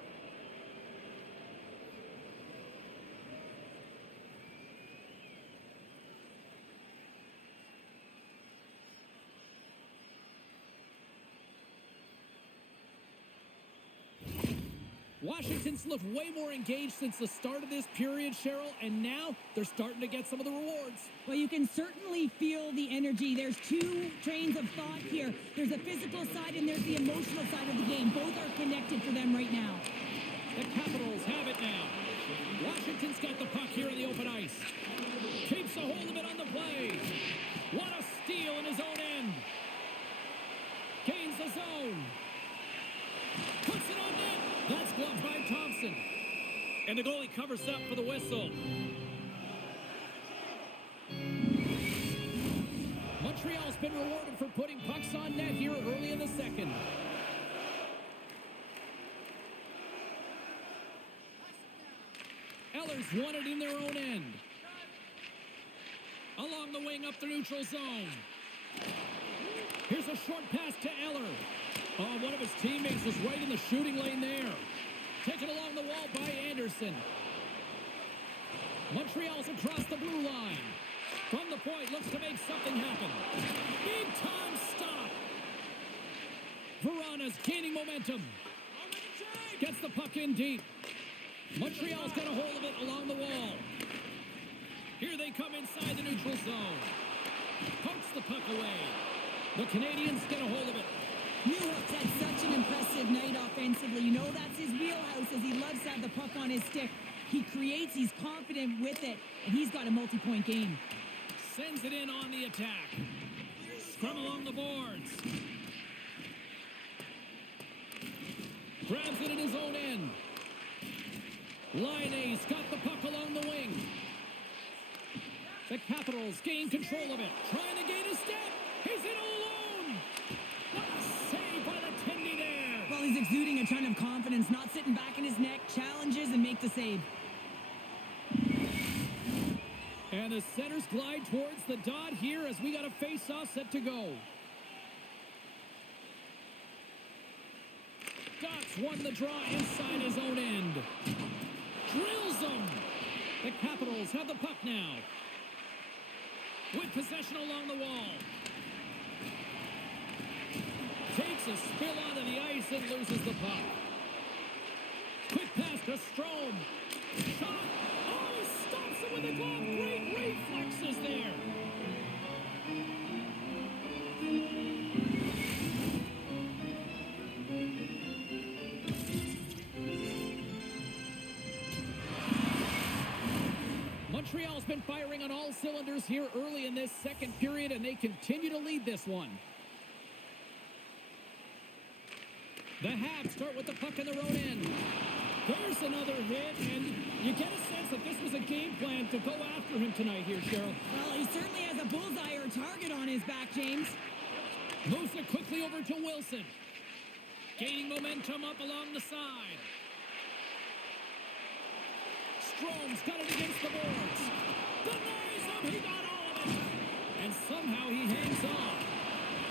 Washington's looked way more engaged since the start of this period, Cheryl, and now they're starting to get some of the rewards. Well, you can certainly feel the energy. There's two trains of thought here. There's the physical side and there's the emotional side of the game. Both are connected for them right now. The Capitals have it now. Washington's got the puck here in the open ice. Keeps a hold of it on the play. What a steal in his own end. Gains the zone. Puts it on net. That's gloved by Thompson. And the goalie covers up for the whistle. Montreal's been rewarded for putting pucks on net here early in the second. Eller's won it in their own end. Along the wing up the neutral zone. Here's a short pass to Eller. Oh, one of his teammates was right in the shooting lane there. Taken along the wall by Anderson. Montreal's across the blue line. From the point, looks to make something happen. Big time stop. Verana's gaining momentum. Gets the puck in deep. Montreal's got a hold of it along the wall. Here they come inside the neutral zone. Pokes the puck away. The Canadiens get a hold of it. Newhook's had such an impressive night offensively. You know that's his wheelhouse as he loves to have the puck on his stick. He creates, he's confident with it, and he's got a multi-point game. Sends it in on the attack. Scrum along the boards. Grabs it in his own end. Laine's got the puck along the wing. The Capitals gain control of it. Trying to gain a step. He's in all alone. What a save by the Tendy there. Well, he's exuding a ton of confidence, not sitting back in his neck, challenges and make the save. And the centers glide towards the dot here as we got a face-off set to go. Dots won the draw inside his own end. Drills them. The Capitals have the puck now. With possession along the wall. Takes a spill onto the ice and loses the puck. Quick pass to Strome. Shot. Oh, he stops it with a glove. Great reflexes there. Montreal's been firing on all cylinders here early in this second period, and they continue to lead this one. The Habs start with the puck in their own end. There's another hit, and you get a sense that this was a game plan to go after him tonight here, Cheryl. Well, he certainly has a bullseye or target on his back, James. Moves it quickly over to Wilson. Gaining momentum up along the side. Strome's got it against the boards. Denies him. He got all of it. And somehow he hangs on.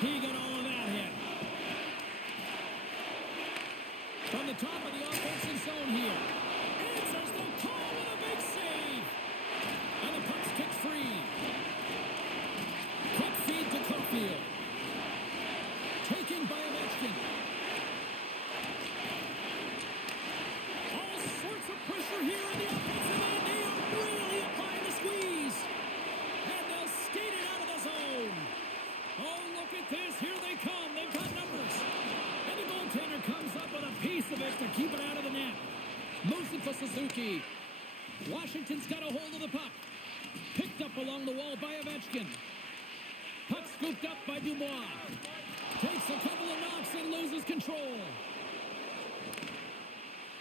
He got all of that hit. From the top of the offensive zone here. Answers the call with a big save. And the puck's kicked free. Quick feed to Cofield. Taken by Ovechkin. All sorts of pressure here in the offensive end. They are really applying the squeeze. And they'll skate it out of the zone. Oh, look at this. Here they come. They've got numbers. And the goaltender comes up with a piece of it to keep it out of the net. Moves it for Suzuki. Washington's got a hold of the puck. Picked up along the wall by Ovechkin. Puck scooped up by Dubois. Takes a couple of knocks and loses control.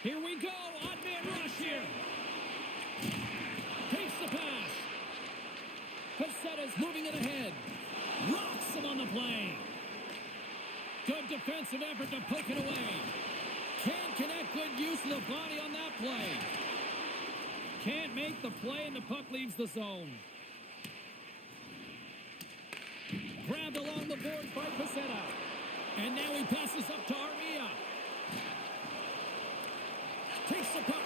Here we go. Odd man rush here. Takes the pass. Pacetta's moving it ahead. Rocks him on the play. Good defensive effort to poke it away. Can't connect. Good use of the body on that play. Can't make the play, and the puck leaves the zone. Grabbed along the boards by Pacetta. And now he passes up to Armia. Takes the puck.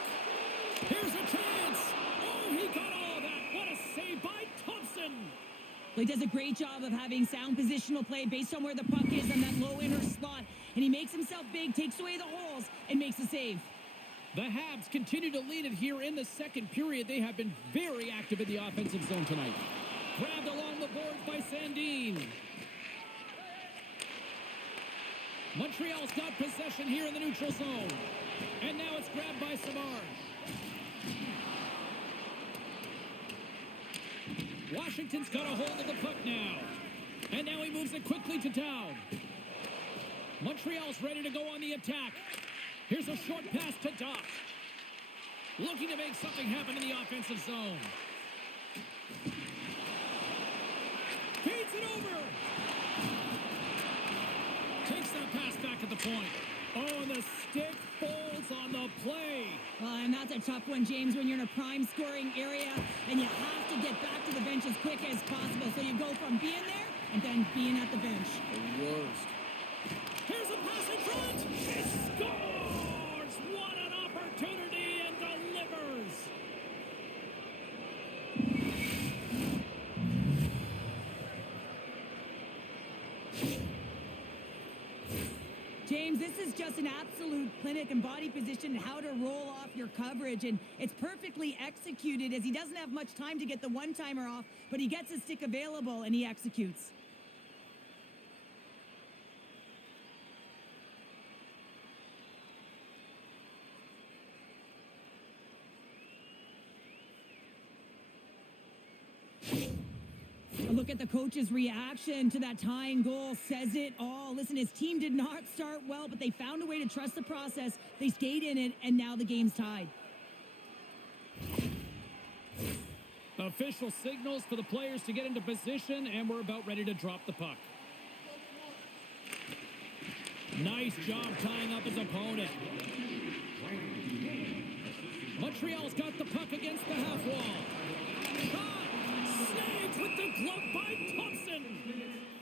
Here's a chance. Oh, he got all of that. What a save by Thompson. Well, he does a great job of having sound positional play based on where the puck is on that low inner spot. And he makes himself big, takes away the holes, and makes a save. The Habs continue to lead it here in the second period. They have been very active in the offensive zone tonight. Grabbed along the boards by Sandin. Montreal's got possession here in the neutral zone. And now it's grabbed by Savard. Washington's got a hold of the puck now. And now he moves it quickly to Dowd. Montreal's ready to go on the attack. Here's a short pass to Doc. Looking to make something happen in the offensive zone. Feeds it over. Takes that pass back at the point. Oh, and the stick folds on the play. Well, and that's a tough one, James, when you're in a prime scoring area and you have to get back to the bench as quick as possible. So you go from being there and then being at the bench. The worst. Here's a pass in front. It scores! What an opportunity, and delivers. James, this is just an absolute clinic and body position and how to roll off your coverage. And it's perfectly executed as he doesn't have much time to get the one-timer off, but he gets his stick available and he executes. Look at the coach's reaction to that tying goal. Says it all. Listen, his team did not start well, but they found a way to trust the process. They stayed in it, and now the game's tied. Official signals for the players to get into position, and we're about ready to drop the puck. Nice job tying up his opponent. Montreal's got the puck against the half wall. Shot! Saved with the glove by Thompson.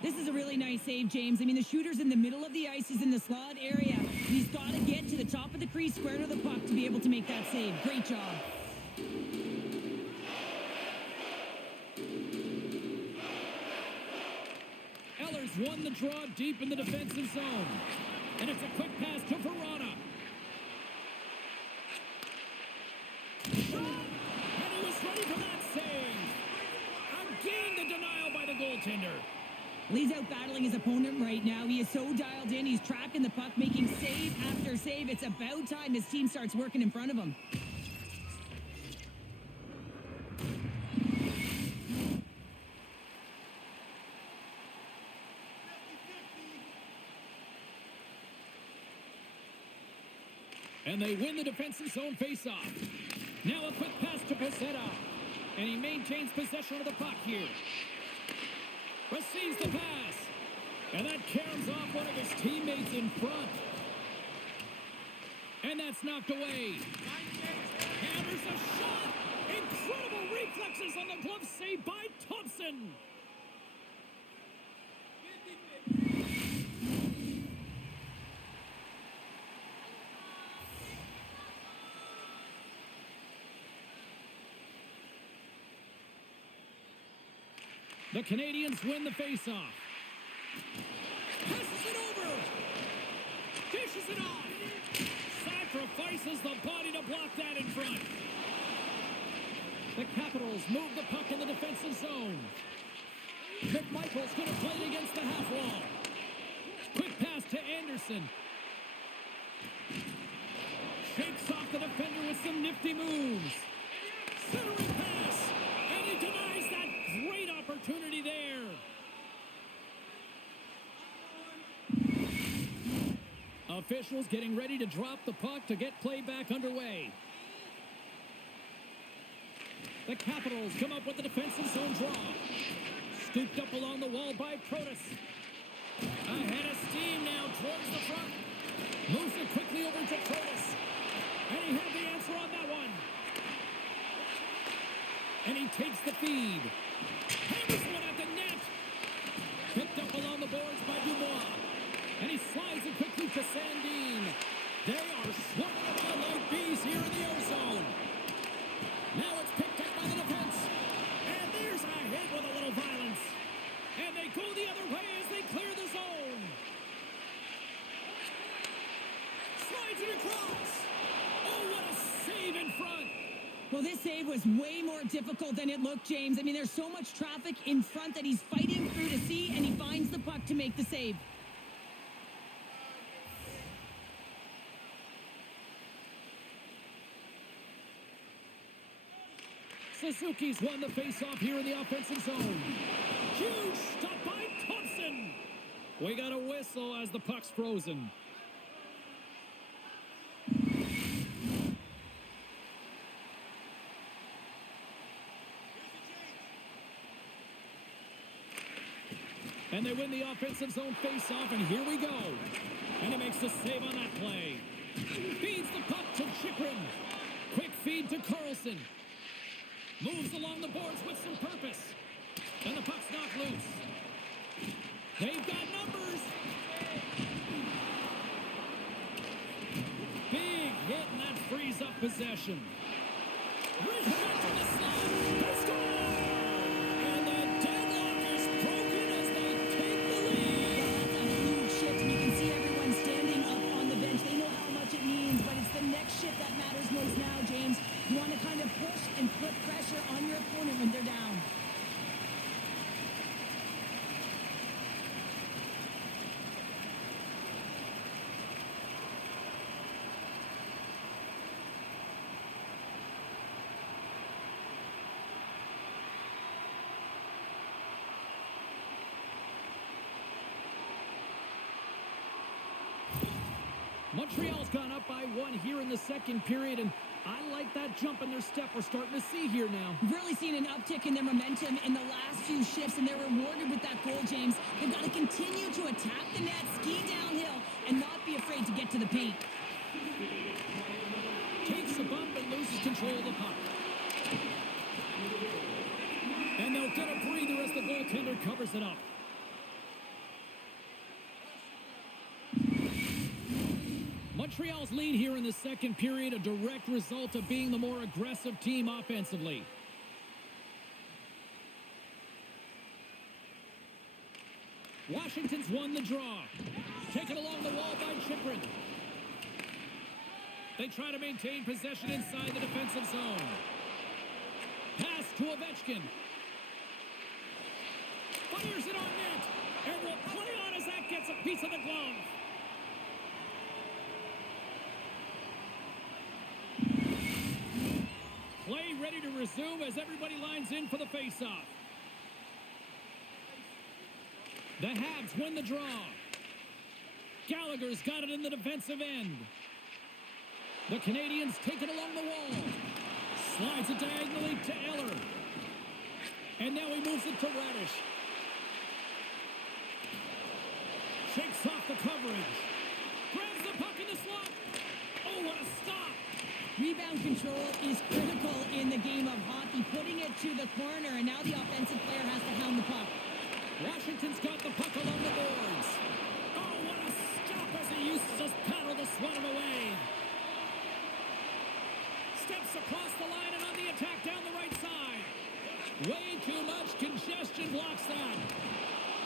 This is a really nice save, James. I mean, the shooter's in the middle of the ice. He's in the slot area. He's got to get to the top of the crease, square to the puck, to be able to make that save. Great job. Eller's won the draw deep in the defensive zone. And it's a quick pass to Verona. Shot! And he was ready for that save. Again, the denial by the goaltender. Well, he's out battling his opponent right now. He is so dialed in. He's tracking the puck, making save after save. It's about time his team starts working in front of him. And they win the defensive zone faceoff. Now a quick pass to Pacetta. And he maintains possession of the puck here. Receives the pass. And that caroms off one of his teammates in front. And that's knocked away. Hammers a shot. Incredible reflexes on the glove save by Thompson. The Canadiens win the faceoff. Passes it over. Dishes it off. Sacrifices the body to block that in front. The Capitals move the puck in the defensive zone. McMichael's going to play it against the half wall. Quick pass to Anderson. Shakes off the defender with some nifty moves. Centering pass. And he officials getting ready to drop the puck to get play back underway. The Capitals come up with the defensive zone draw. Scooped up along the wall by Protas. Ahead of steam now towards the front. Moves it quickly over to Protas. And he had the answer on that one. And he takes the feed. Hammers one at the net. Picked up along the boards by Dubois. And he slides it quickly to Sandin. They are swarming around like bees here in the O-zone. Now it's picked up by the defense. And there's a hit with a little violence. And they go the other way as they clear the zone. Slides it across. Oh, what a save in front. Well, this save was way more difficult than it looked, James. I mean, there's so much traffic in front that he's fighting through to see, and he finds the puck to make the save. Suzuki's won the face-off here in the offensive zone. Huge stop by Thompson. We got a whistle as the puck's frozen. And they win the offensive zone face-off, and here we go. And he makes the save on that play. Feeds the puck to Chychrun. Quick feed to Carlson. Moves along the boards with some purpose. And the puck's knocked loose. They've got numbers. Big hit, and that frees up possession. Rich shot from the slot. They score! And the deadlock is broken as they take the lead. Well, that's a huge shift, and you can see everyone standing up on the bench. They know how much it means, but it's the next shift that matters most now, James. You want to kind of push and put pressure on your opponent when they're down. Montreal's gone up by 1 here in the second period, and I like that jump in their step we're starting to see here now. We've really seen an uptick in their momentum in the last few shifts, and they're rewarded with that goal, James. They've got to continue to attack the net, ski downhill, and not be afraid to get to the paint. Takes a bump and loses control of the puck. And they'll get a breather as the goaltender covers it up. Montreal's lead here in the second period, a direct result of being the more aggressive team offensively. Washington's won the draw. Taken along the wall by Chychrun. They try to maintain possession inside the defensive zone. Pass to Ovechkin. Fires it on net. And will play on as that gets a piece of the glove. Play ready to resume as everybody lines in for the face-off. The Habs win the draw. Gallagher's got it in the defensive end. The Canadiens take it along the wall. Slides it diagonally to Eller. And now he moves it to Radish. Shakes off the coverage. Grabs the puck in the slot. Oh, what a stop. Rebound control is critical in the game of hockey, putting it to the corner, and now the offensive player has to hound the puck. Washington's got the puck along the boards. Oh, what a stop as he used his paddle to swat it away. Steps across the line and on the attack down the right side. Way too much congestion blocks that.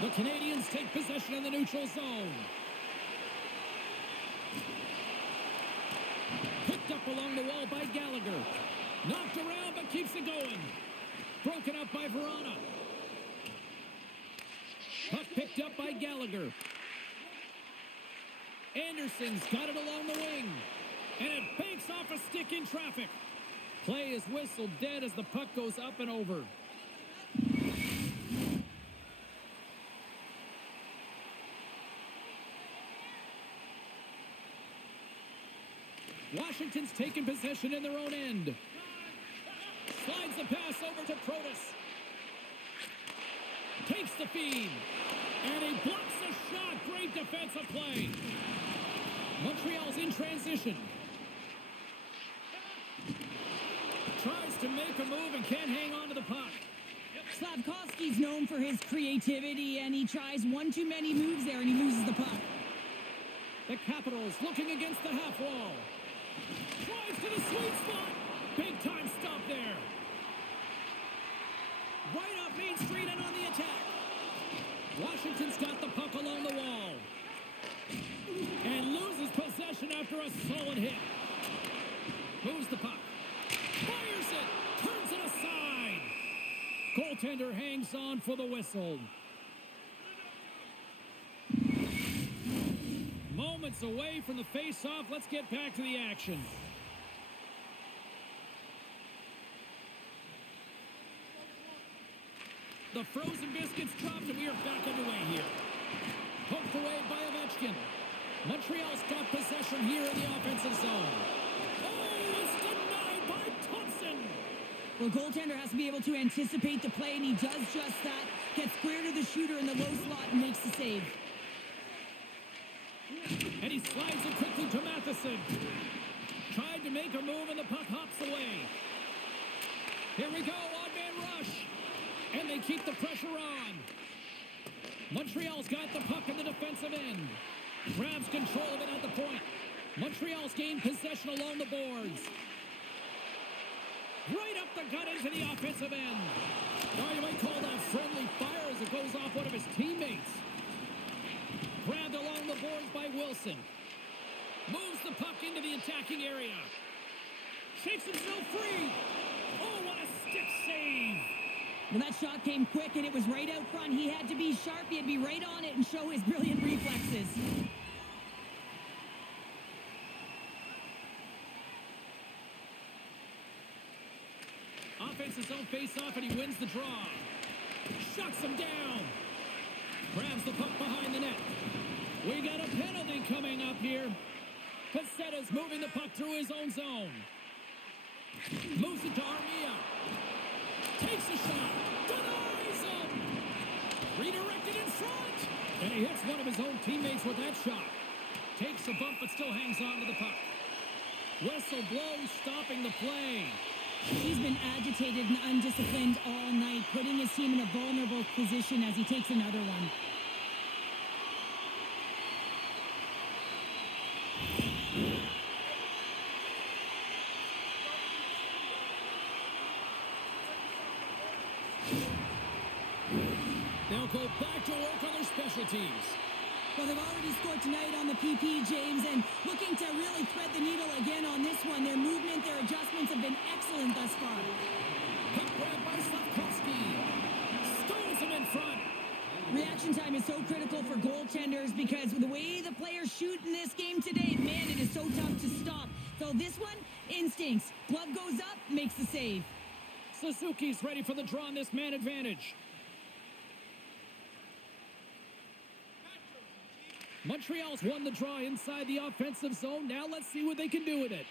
The Canadiens take possession in the neutral zone. Picked up along the wall by Gallagher. Knocked around but keeps it going. Broken up by Verona. Puck picked up by Gallagher. Anderson's got it along the wing. And it banks off a stick in traffic. Play is whistled dead as the puck goes up and over. Washington's taken possession in their own end. Slides the pass over to Protas. Takes the feed. And he blocks the shot. Great defensive play. Montreal's in transition. Tries to make a move and can't hang on to the puck. Slavkovsky's known for his creativity, and he tries one too many moves there, and he loses the puck. The Capitals looking against the half wall. Drives to the sweet spot. Big time stop there. Right up Main Street and on the attack. Washington's got the puck along the wall. And loses possession after a solid hit. Moves the puck. Fires it. Turns it aside. Goaltender hangs on for the whistle. Moments away from the face-off. Let's get back to the action. The frozen biscuits dropped, and we are back underway here. Poked away by Ovechkin. Montreal's got possession here in the offensive zone. Oh, it's denied by Thompson. Well, goaltender has to be able to anticipate the play, and he does just that. Gets square to the shooter in the low slot and makes the save. And he slides it quickly to Matheson. Tried to make a move, and the puck hops away. Here we go, odd-man rush. And they keep the pressure on. Montreal's got the puck in the defensive end. Grabs control of it at the point. Montreal's gained possession along the boards. Right up the gut into the offensive end. Now you might call that friendly fire as it goes off one of his teammates. Grabbed along the boards by Wilson. Moves the puck into the attacking area. Shakes himself free. Oh, what a stick save. Well, that shot came quick, and it was right out front. He had to be sharp. He had to be right on it and show his brilliant reflexes. Offensive zone face-off, and he wins the draw. Shuts him down. Grabs the puck behind the net. We got a penalty coming up here. Cassetta's moving the puck through his own zone. Moves it to Armia. Takes a shot. Denies him. Redirected in front. And he hits one of his own teammates with that shot. Takes a bump but still hangs on to the puck. Whistle blows, stopping the play. He's been agitated and undisciplined all night, putting his team in a vulnerable position as he takes another one. They'll go back to work on their special teams. Well, they've already scored tonight on the PP, James, and looking to really thread the needle again on this one. Their movement, their adjustments have been excellent thus far. Puck grab by Slavkovsky. Stones him in front. Reaction time is so critical for goaltenders because the way the players shoot in this game today, man, it is so tough to stop. So this one, instincts. Glove goes up, makes the save. Suzuki's ready for the draw on this man advantage. Montreal's won the draw inside the offensive zone. Now let's see what they can do with it.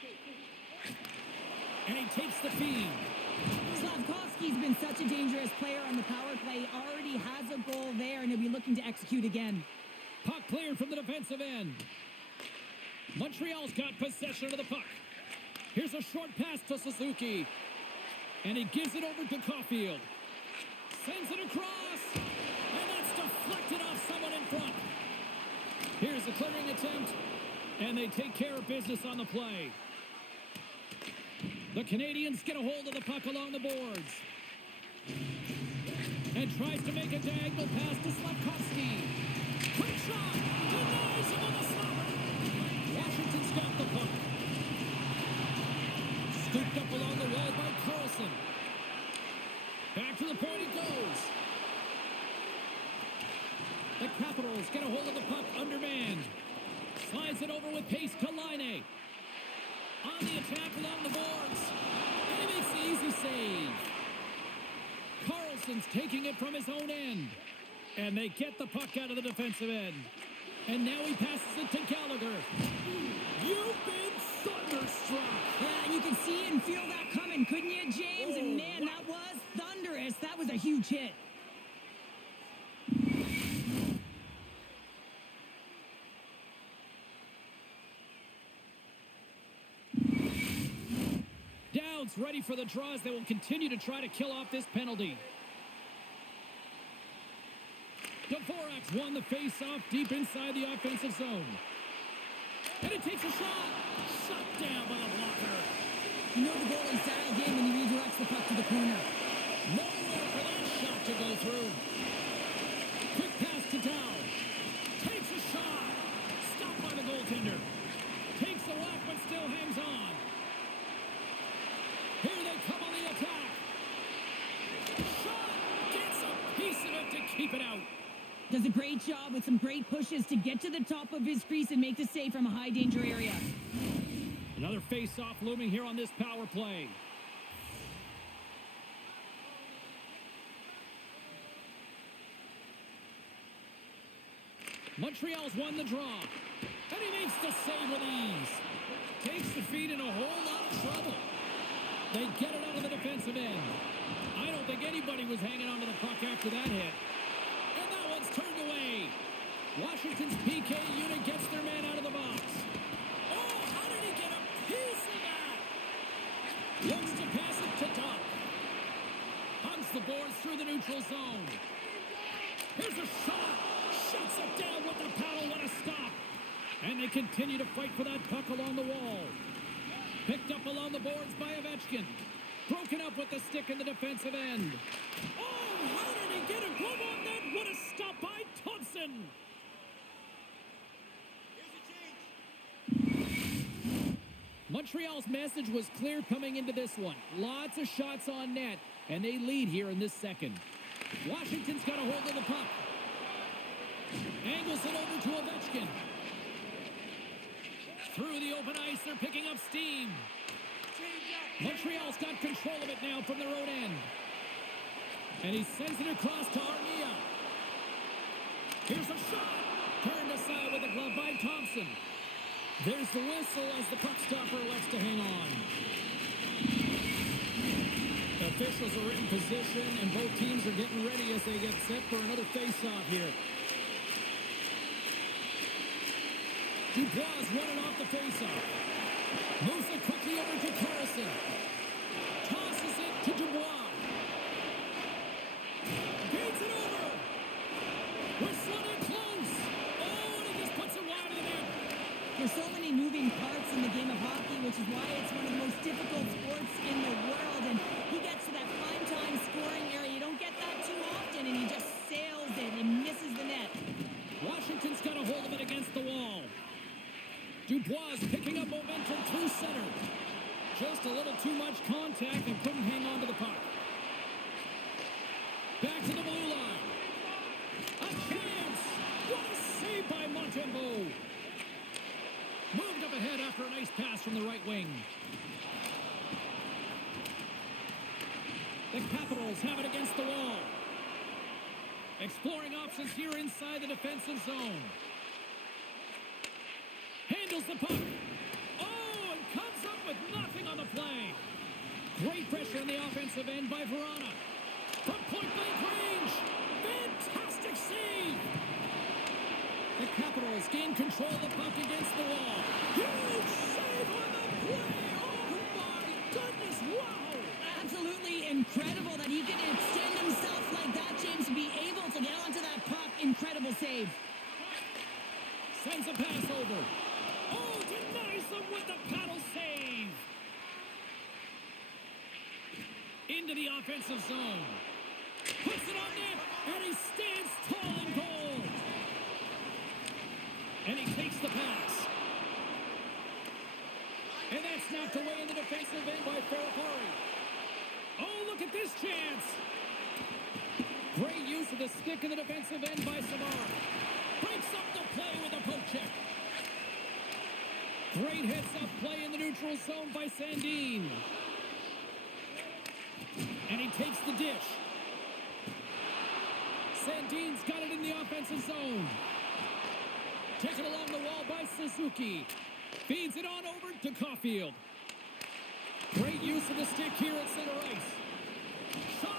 And he takes the feed. Slavkovsky's been such a dangerous player on the power play. Already has a goal there, and he'll be looking to execute again. Puck cleared from the defensive end. Montreal's got possession of the puck. Here's a short pass to Suzuki. And he gives it over to Caulfield. Sends it across. And that's deflected off someone in front. Here's a clearing attempt. And they take care of business on the play. The Canadiens get a hold of the puck along the boards. And tries to make a diagonal pass to Slavkovsky. Quick shot. Denies him on the slapper. Washington's got the puck. Scooped up along the wall by Carlson. Back to the point it goes. The Capitals get a hold of the puck undermanned. Slides it over with pace to Laine. On the attack along the boards. And he makes the easy save. Carlson's taking it from his own end. And they get the puck out of the defensive end. And now he passes it to Gallagher. You've been thunderstruck. Yeah, you could see and feel that coming, couldn't you, James? Oh, And man, wow. that was thunderous. That was a huge hit. Dowd's ready for the draws. They will continue to try to kill off this penalty. Dvorak's won the face-off deep inside the offensive zone. And it takes a shot. Shut down by the blocker. You know the goalie's dialed in when he redirects the puck to the corner. Nowhere for that shot to go through. Quick pass to Dow. Takes a shot. Stopped by the goaltender. Takes a whack but still hangs on. Here they come on the attack. Shot. Gets a piece of it to keep it out. Does a great job with some great pushes to get to the top of his crease and make the save from a high danger area. Another face-off looming here on this power play. Montreal's won the draw. And he makes the save with ease. Takes the feed in a whole lot of trouble. They get it out of the defensive end. I don't think anybody was hanging on to the puck after that hit. And that one's turned away. Washington's PK unit gets their man out of the box. Oh, how did he get a piece of that? Looks to pass it to Duck. Hunts the boards through the neutral zone. Here's a shot. Shuts it down with the paddle. What a stop. And they continue to fight for that puck along the wall. Picked up along the boards by Ovechkin. Broken up with the stick in the defensive end. Oh, how did he get a glove on that? What a stop by Thompson. Montreal's message was clear coming into this one. Lots of shots on net, and they lead here in this second. Washington's got a hold of the puck. Angles it over to Ovechkin. Through the open ice, they're picking up steam. Montreal's got control of it now from their own end. And he sends it across to Armia. Here's a shot. Turned aside with a glove by Thompson. There's the whistle as the puck stopper elects to hang on. The officials are in position, and both teams are getting ready as they get set for another face-off here. Dubois running off the face-off. Moves it quickly over to Carlson. Tosses it to Dubois. Beats it over. Whistling it close. Oh, and he just puts it wide of the net. There's so many moving parts in the game of hockey, which is why it's one of the most difficult sports in the world. And he gets to that prime-time scoring area. You don't get that too often, and he just sails it and misses the net. Washington's got a hold of it against the wall. Dubois picking up momentum through center. Just a little too much contact and couldn't hang on to the puck. Back to the blue line. A chance! What a save by Montembeault! Moved up ahead after a nice pass from the right wing. The Capitals have it against the wall. Exploring options here inside the defensive zone. Handles the puck. Oh, and comes up with nothing on the play. Great pressure in the offensive end by Verona. From point-blank range. Fantastic save. The Capitals gain control of the puck against the wall. Huge save on the play. Oh, my goodness. Wow. Absolutely incredible that he can extend himself like that, James, to be able to get onto that puck. Incredible save. Sends a pass over. Oh, denies them with the paddle save. Into the offensive zone. Puts it on net, and he stands tall in goal. And he takes the pass. And that's knocked away in the defensive end by Ferrari. Oh, look at this chance. Great use of the stick in the defensive end by Savard. Breaks up the play with a poke check. Great heads-up play in the neutral zone by Sandin. And he takes the dish. Sandin's got it in the offensive zone. Taken along the wall by Suzuki. Feeds it on over to Caulfield. Great use of the stick here at center ice. Shot!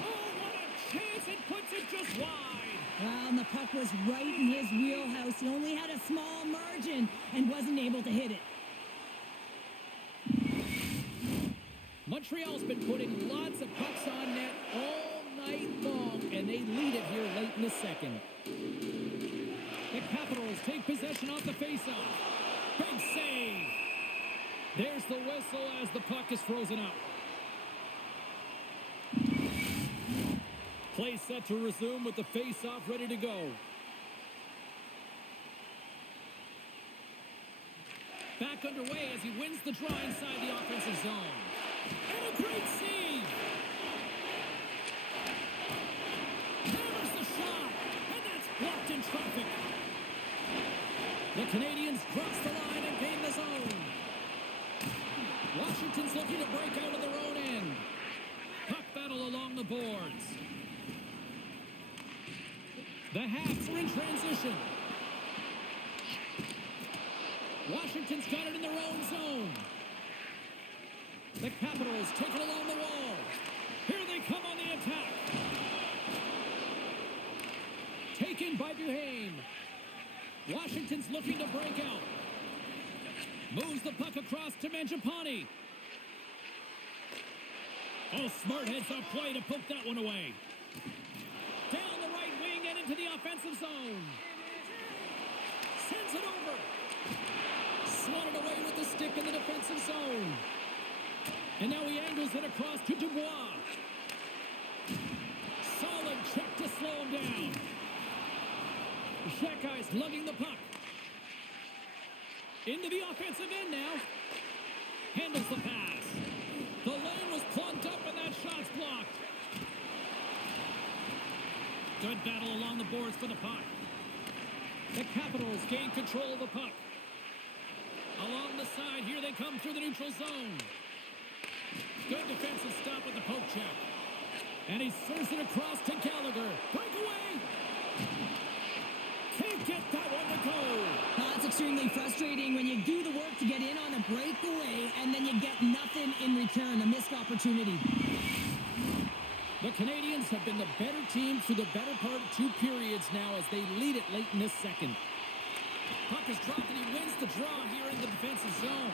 Oh, what a chance! It puts it just wide. Well, and the puck was right in his wheelhouse. He only had a small margin and wasn't able to hit it. Montreal's been putting lots of pucks on net all night long, and they lead it here late in the second. The Capitals take possession off the faceoff. Big save. There's the whistle as the puck is frozen up. Play set to resume with the faceoff ready to go. Back underway as he wins the draw inside the offensive zone. And a great save! Hammers the shot, and that's blocked in traffic. The Canadiens cross the line and gain the zone. Washington's looking to break out of their own end. Puck battle along the boards. The Habs are in transition. Washington's got it in their own zone. The Capitals take it along the wall. Here they come on the attack. Taken by Duhaime. Washington's looking to break out. Moves the puck across to Mangiapane. Oh, smart heads-up play to poke that one away. Down the right wing and into the offensive zone. Sends it over. Swatted away with the stick in the defensive zone. And now he angles it across to Dubois. Solid check to slow him down. Shekai's lugging the puck. Into the offensive end now. Handles the pass. The lane was plugged up and that shot's blocked. Good battle along the boards for the puck. The Capitals gain control of the puck. Along the side, here they come through the neutral zone. Good defensive stop with the poke check. And he serves it across to Gallagher. Breakaway! Can't get that one to go. That's extremely frustrating when you do the work to get in on a breakaway and then you get nothing in return, a missed opportunity. The Canadiens have been the better team through the better part of two periods now as they lead it late in this second. Puck is dropped and he wins the draw here in the defensive zone.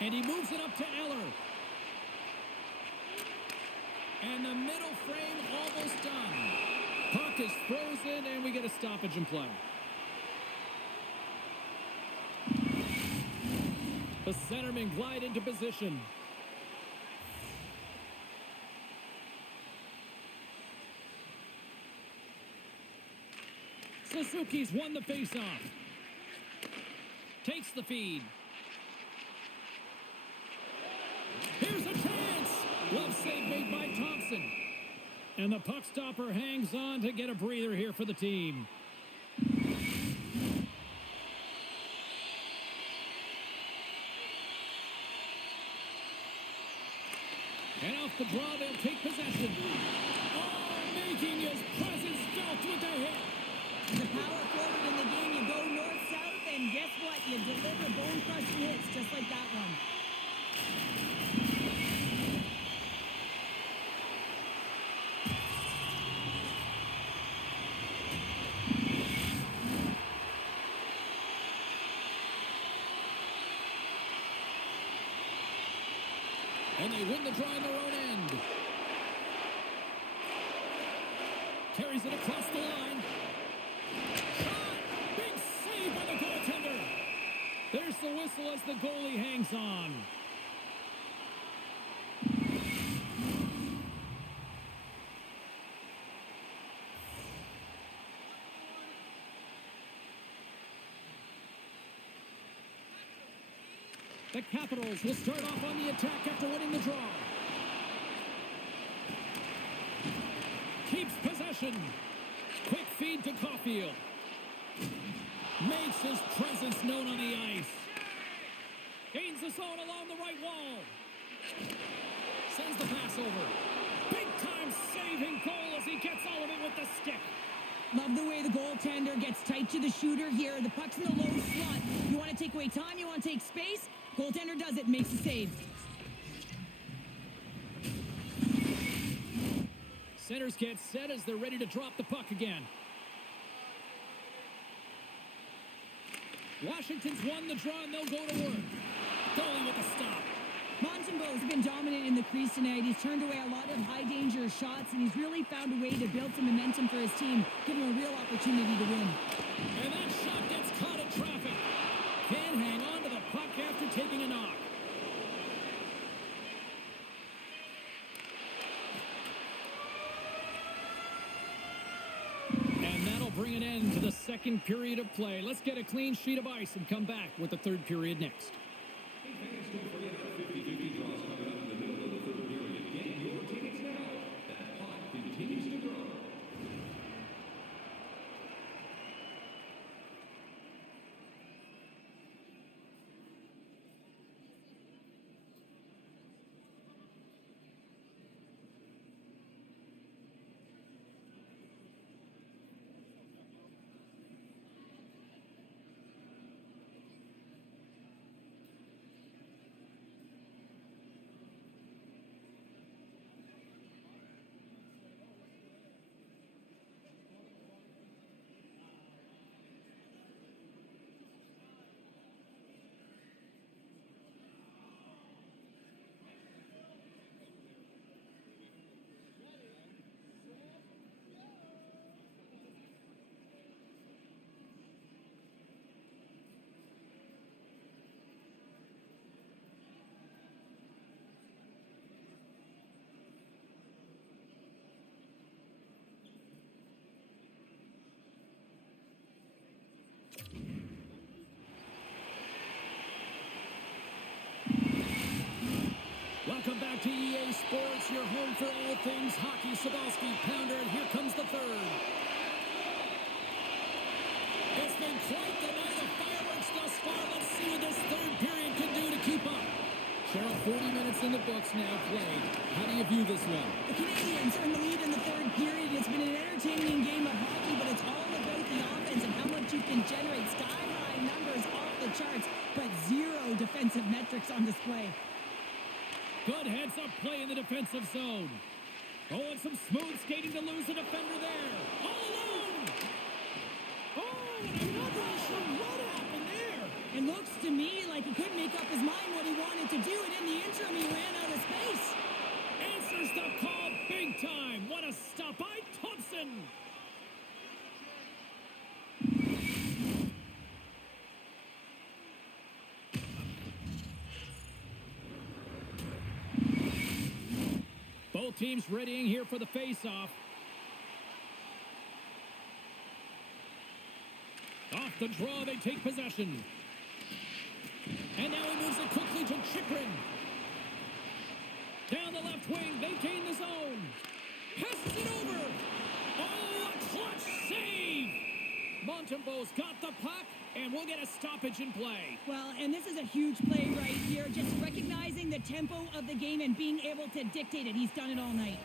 And he moves it up to Eller. And the middle frame almost done. Puck is frozen and we get a stoppage in play. The centermen glide into position. Suzuki's won the faceoff. Takes the feed. Here's a chance! Glove save made by Thompson. And the puck stopper hangs on to get a breather here for the team. And off the draw, they'll take possession. Oh, making his presence felt with the hit. The power forward in the game, you go north-south, and guess what? You deliver bone-crushing hits just like that one. And they win the draw in their own end. Carries it across the line. Shot! Big save by the goaltender. There's the whistle as the goalie hangs on. The Capitals will start off on the attack after winning the draw. Keeps possession. Quick feed to Caulfield. Makes his presence known on the ice. Gains the zone along the right wall. Sends the pass over. Big time saving goal as he gets all of it with the stick. Love the way the goaltender gets tight to the shooter here. The puck's in the low slot. You want want to take away time, you want to take space. Goaltender does it, makes the save. Centers get set as they're ready to drop the puck again. Washington's won the draw, and they'll go to work. Goalie with a stop. Montembeault's been dominant in the crease tonight. He's turned away a lot of high-danger shots, and he's really found a way to build some momentum for his team, give him a real opportunity to win. And that shot gets caught in traffic. Can't hang on to the puck after taking a knock. And that'll bring an end to the second period of play. Let's get a clean sheet of ice and come back with the third period next. Hey fans, don't forget our 50-50 draws coming up in the middle of the third period. Get your tickets now. That pot continues to grow. Welcome back to EA Sports, your home for all things hockey. Sabalski, pounder, and here comes the third. It's been quite the night of fireworks thus far. Let's see what this third period can do to keep up. Cheryl, 40 minutes in the books now played. How do you view this one? The Canadiens are in the lead in the third period. It's been an entertaining game of hockey, but it's all about the offense and how much you can generate. Sky-high numbers off the charts, but zero defensive metrics on display. Good heads-up play in the defensive zone. Oh, and some smooth skating to lose the defender there. All alone! Oh, and I'm not really sure what happened there. It looks to me like he couldn't make up his mind what he wanted to do, and in the interim, he ran out of space. Answers the call big time. What a stop by Thompson. Both teams readying here for the face-off. Off the draw, they take possession. And now he moves it quickly to Chikrin. Down the left wing, they gain the zone. Passes it over. Oh, a clutch save. Montembeault's got the puck, and we'll get a stoppage in play. Well, and this is a huge play right here, just recognizing the tempo of the game and being able to dictate it. He's done it all night.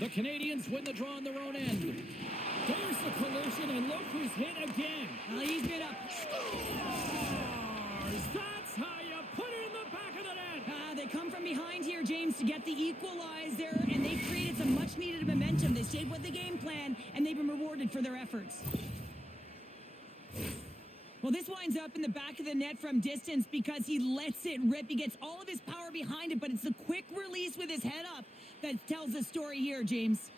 The Canadiens win the draw on their own end. There's the collision, and look who's hit again. Well, he's been up. Scores! That's how you put it in the back of the net. They come from behind here, James, to get the equalizer, and they created some much-needed momentum. They stayed with the game plan, and they've been rewarded for their efforts. Well, this winds up in the back of the net from distance because he lets it rip. He gets all of his power behind it, but it's the quick release with his head up that tells the story here, James.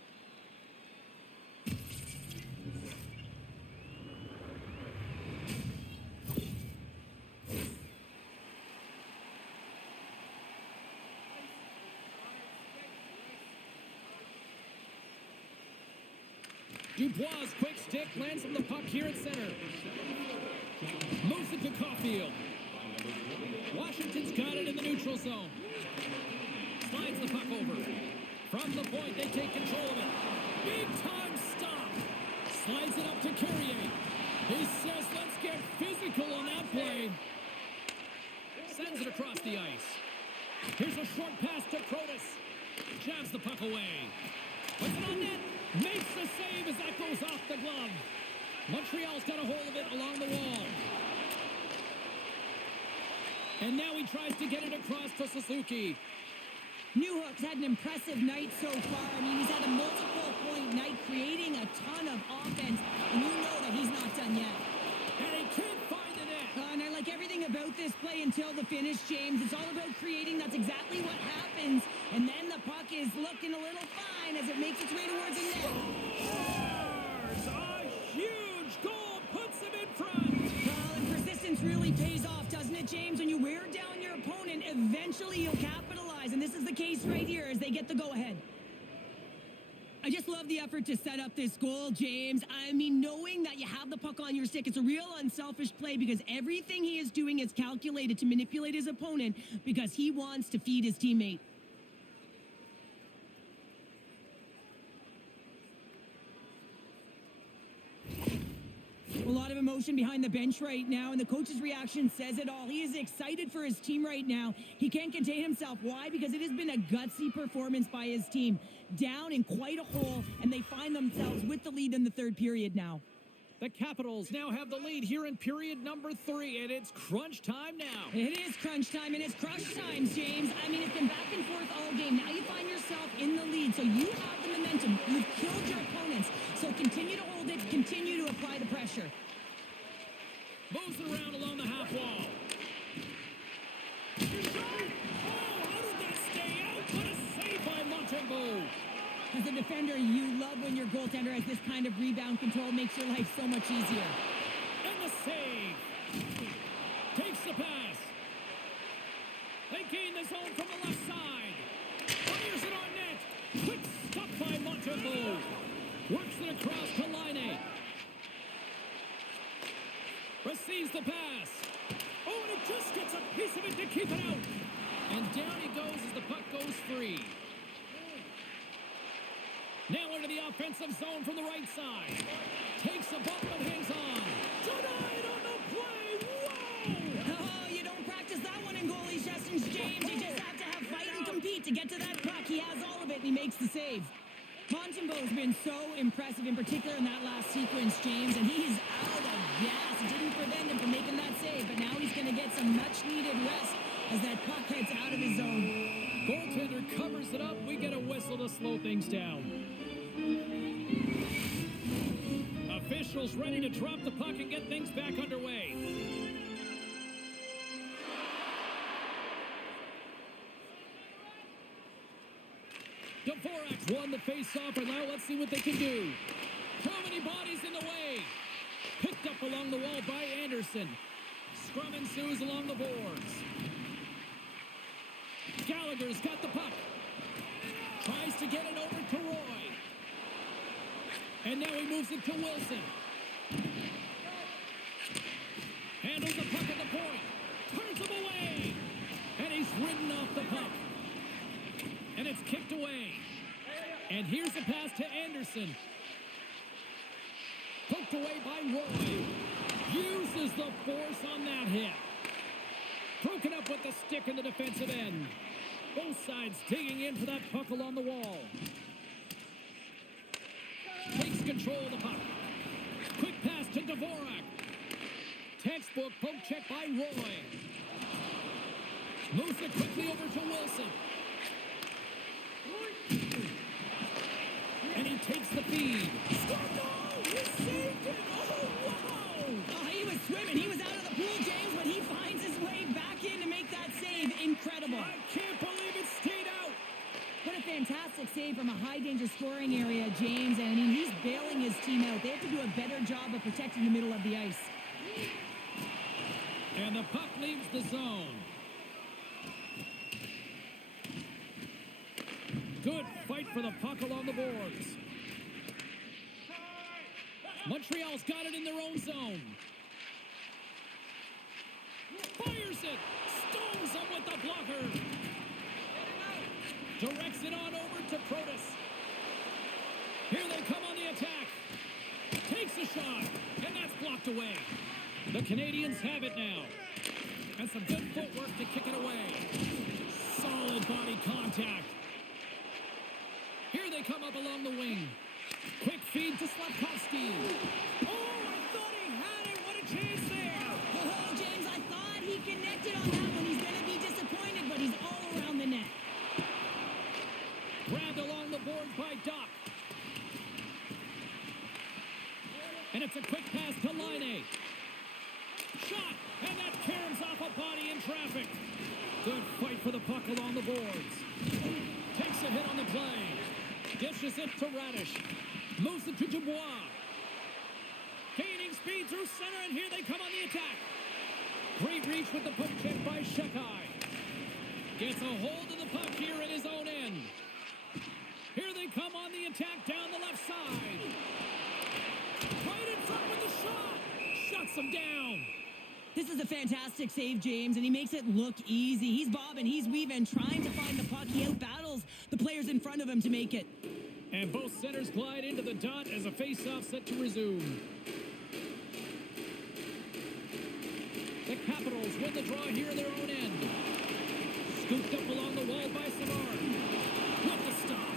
Dubois' quick stick lands him the puck here at center. Moves it to Caulfield. Washington's got it in the neutral zone. Slides the puck over. From the point, they take control of it. Big time stop. Slides it up to Carrier. He says, let's get physical on that play. Sends it across the ice. Here's a short pass to Protas. Jabs the puck away. Puts it on net. Makes the save as that goes off the glove. Montreal's got a hold of it along the wall. And now he tries to get it across to Suzuki. Newhook's had an impressive night so far. I mean, he's had a multiple-point night, creating a ton of offense, and you know that he's not done yet. And he can't find the net. And I like everything about this play until the finish, James. It's all about creating. That's exactly what happens. And then the puck is looking a little fine as it makes its way towards the net. Scores! A huge goal puts him in front. Well, and persistence really pays off, doesn't it, James? When you wear down your opponent, eventually you'll capitalize. And this is the case right here as they get the go-ahead. I just love the effort to set up this goal, James. I mean, knowing that you have the puck on your stick, it's a real unselfish play because everything he is doing is calculated to manipulate his opponent because he wants to feed his teammate. A lot of emotion behind the bench right now, and the coach's reaction says it all. He is excited for his team right now. He can't contain himself. Why? Because it has been a gutsy performance by his team. Down in quite a hole, and they find themselves with the lead in the third period now. The Capitals now have the lead here in period number 3, and it's crunch time now. It is crunch time, and it's crush times, James. I mean, it's been back and forth all game. Now you find yourself in the lead, so you have the momentum. You've killed your opponents, so continue to hold it, continue to apply the pressure. Moves it around along the half wall. Oh, how did that stay out? What a save by Montembeault. As a defender, you love when your goaltender has this kind of rebound control. Makes your life so much easier. And the save. Takes the pass. They gain the zone from the left side. Fires it on net. Quick stop by Montembeault. Works it across to Laine. Receives the pass. Oh, and it just gets a piece of it to keep it out. And down he goes as the puck goes free. Now into the offensive zone from the right side. Takes a bump but hangs on. Denied on the play. Whoa! Oh, you don't practice that one in goalie sessions, James. You just have to have fight and compete to get to that puck. He has all of it, and he makes the save. Montembeault's been so impressive, in particular in that last sequence, James, and he's out of gas. It didn't prevent him from making that save, but now he's going to get some much-needed rest as that puck heads out of his zone. Goaltender covers it up. We get a whistle to slow things down. Officials ready to drop the puck and get things back underway. Dvorak won the face-off, and now let's see what they can do. Too many bodies in the way. Picked up along the wall by Anderson. Scrum ensues along the boards. Gallagher's got the puck. Tries to get it over to Roy. And now he moves it to Wilson. Handles the puck at the point. Turns him away. And he's ridden off the puck. And it's kicked away. And here's a pass to Anderson. Poked away by Roy. Uses the force on that hit. Broken up with the stick in the defensive end. Both sides digging in for that puck along the wall. Takes control of the puck. Quick pass to Dvorak. Textbook poke check by Roy. Moves it quickly over to Wilson. And he takes the feed. Scored! No! He saved it! Oh, wow! Oh, he was swimming. He was out of the pool, James, but he finds his way back in to make that save. Incredible. I can't believe it stayed out. What a fantastic save from a high-danger scoring area, James. And, I mean, he's bailing his team out. They have to do a better job of protecting the middle of the ice. And the puck leaves the zone. Good fight for the puck along the boards. Montreal's got it in their own zone. Fires it. Stones him with the blocker. Directs it on over to Protas. Here they come on the attack. Takes a shot. And that's blocked away. The Canadiens have it now. And some good footwork to kick it away. Solid body contact. Here they come up along the wing. Quick feed to Slafkovsky. Oh, I thought he had it. What a chance there. Oh, James, I thought he connected on that one. He's going to be disappointed, but he's all around the net. Grabbed along the boards by Doc. And it's a quick pass to Line. Shot, and that caroms off a body in traffic. Good fight for the puck along the boards. Takes a hit on the play. Dishes it to Radish. Moves it to Dubois. Gaining speed through center, and here they come on the attack. Great reach with the poke check by Shekai. Gets a hold of the puck here in his own end. Here they come on the attack down the left side. Right in front with the shot. Shuts them down. This is a fantastic save, James, and he makes it look easy. He's bobbing, he's weaving, trying to find the puck. He outbattles the players in front of him to make it. And both centers glide into the dot as a face-off set to resume. The Capitals win the draw here in their own end. Scooped up along the wall by Savard. With the stop.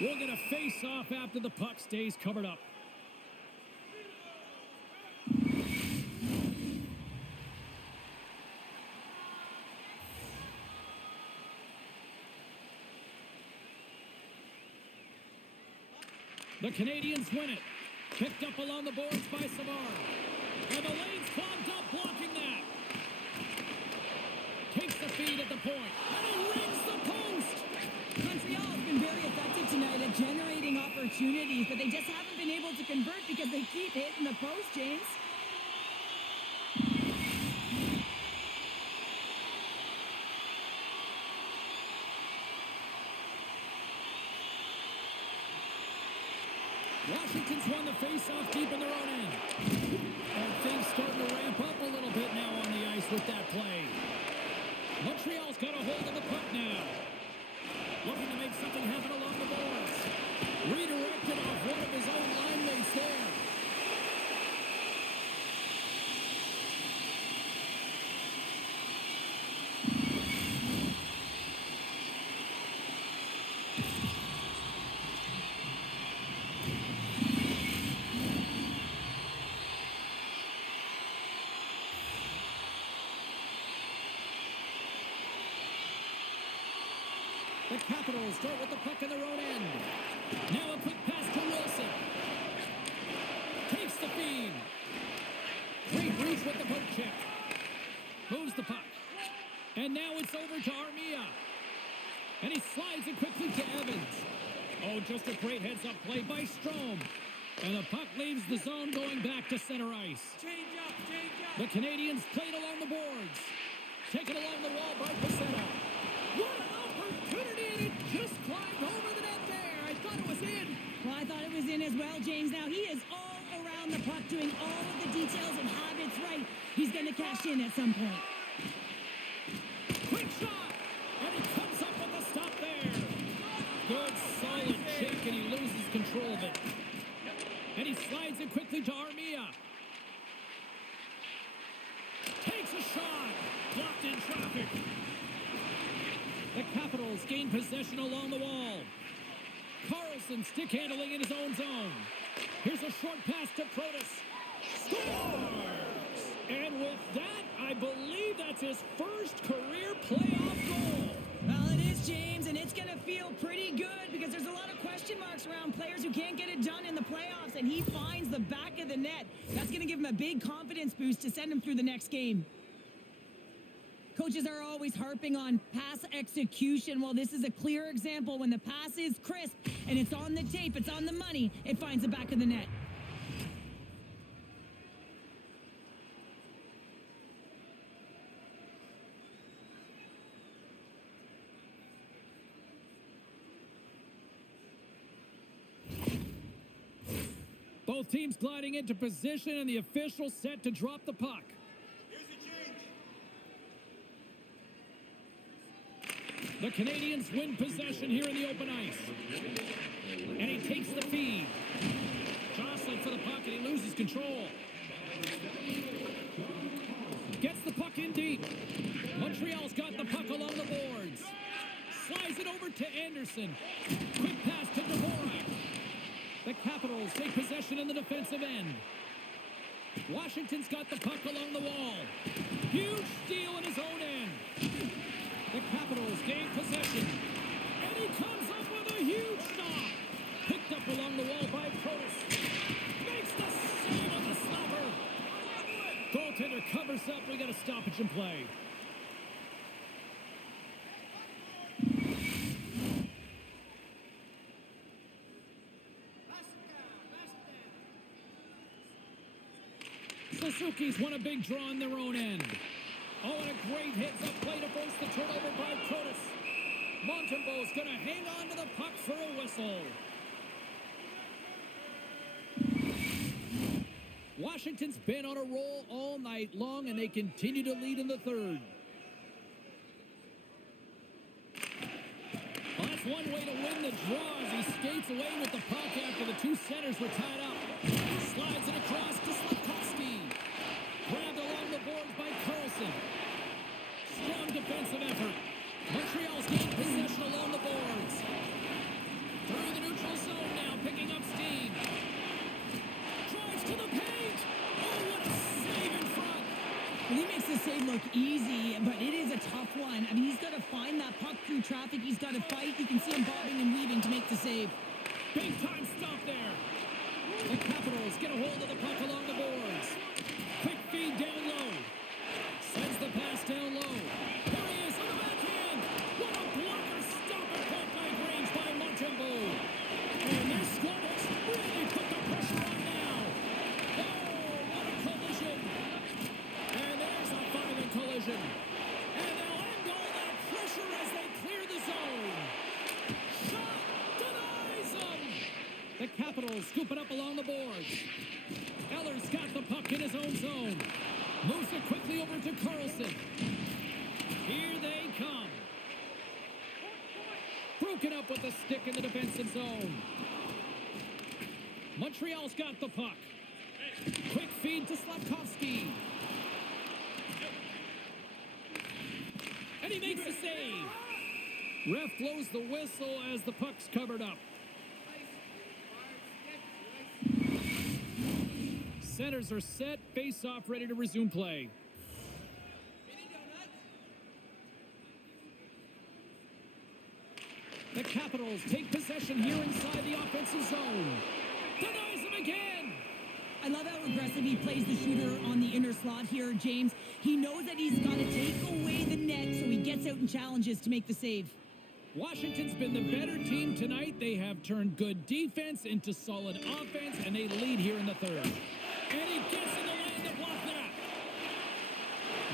We'll get a face-off after the puck stays covered up. The Canadiens win it. Picked up along the boards by Savard. And the lane's clogged up, blocking that. Takes the feed at the point. And he rings the post. Montreal has been very effective tonight at generating opportunities, but they just haven't been able to convert because they keep hitting the post, James. Washington's won the face-off deep in their own end. And things starting to ramp up a little bit now on the ice with that play. Montreal's got a hold of the puck now. Looking to make something happen along the boards. Redirected off one of his own line mates there. The Capitals start with the puck in their own end. Now a quick pass to Wilson. Takes the feed. Great reach with the poke check. Moves the puck. And now it's over to Armia. And he slides it quickly to Evans. Oh, just a great heads-up play by Strome. And the puck leaves the zone going back to center ice. Change up. The Canadiens played along the boards. Taken along the wall by Pacetta. What an opportunity, and it just climbed over the net there. I thought it was in. Well, I thought it was in as well, James. Now he is all around the puck, doing all of the details and habits right. He's going to cash in at some point. Quick shot, and he comes up with the stop there. Good, solid check, and he loses control of it. And he slides it quickly to Armia. Takes a shot, blocked in traffic. The Capitals gain possession along the wall. Carlson stick handling in his own zone. Here's a short pass to Protas. Scores! And with that, I believe that's his first career playoff goal. Well, it is, James, and it's going to feel pretty good because there's a lot of question marks around players who can't get it done in the playoffs, and he finds the back of the net. That's going to give him a big confidence boost to send him through the next game. Coaches are always harping on pass execution. Well, this is a clear example. When the pass is crisp and it's on the tape, it's on the money, it finds the back of the net. Both teams gliding into position, and the official set to drop the puck. The Canadiens win possession here in the open ice. And he takes the feed. Jostling for the puck, and he loses control. Gets the puck in deep. Montreal's got the puck along the boards. Slides it over to Anderson. Quick pass The Capitals take possession in the defensive end. Washington's got the puck along the wall. Huge steal in his own end. The Capitals gain possession. And he comes up with a huge stop. Picked up along the wall by Protas. Makes the save on the stopper. Goaltender covers up. We got a stoppage in play. Suzuki's won a big draw on their own end. Oh, and a great hits-up play to force the turnover by Protas. Montembeau's going to hang on to the puck for a whistle. Washington's been on a roll all night long, and they continue to lead in the third. Well, that's one way to win the draw as he skates away with the puck after the two centers were tied up. Slides it across to Slavkovsky. Grabbed along the boards by Carlson. Strong defensive effort. Montreal's gained possession along the boards. Through the neutral zone now, picking up steam. Drives to the paint. Oh, what a save in front. And he makes the save look easy, but it is a tough one. I mean, he's got to find that puck through traffic. He's got to fight. You can see him bobbing and weaving to make the save. Big time stop there. The Capitals get a hold of the puck along the boards. Quick feed down low. Sends the pass down low. There he is on the backhand. What a blocker stop at point blank range by Montembeau. And this squad has really put the pressure on now. Oh, what a collision. And there's a violent collision. And they'll end all that pressure as they clear the zone. Shot denies them. The Capitals scoop it up along the boards. Eller's got the puck in his own zone. Moves it quickly over to Carlson. Here they come. Broken up with the stick in the defensive zone. Montreal's got the puck. Quick feed to Slavkovsky. And he makes the save. Ref blows the whistle as the puck's covered up. Centers are set, face-off ready to resume play. The Capitals take possession here inside the offensive zone. Denies him again. I love how aggressive he plays the shooter on the inner slot here, James. He knows that he's got to take away the net, so he gets out and challenges to make the save. Washington's been the better team tonight. They have turned good defense into solid offense, and they lead here in the third. And he gets in the lane to block that.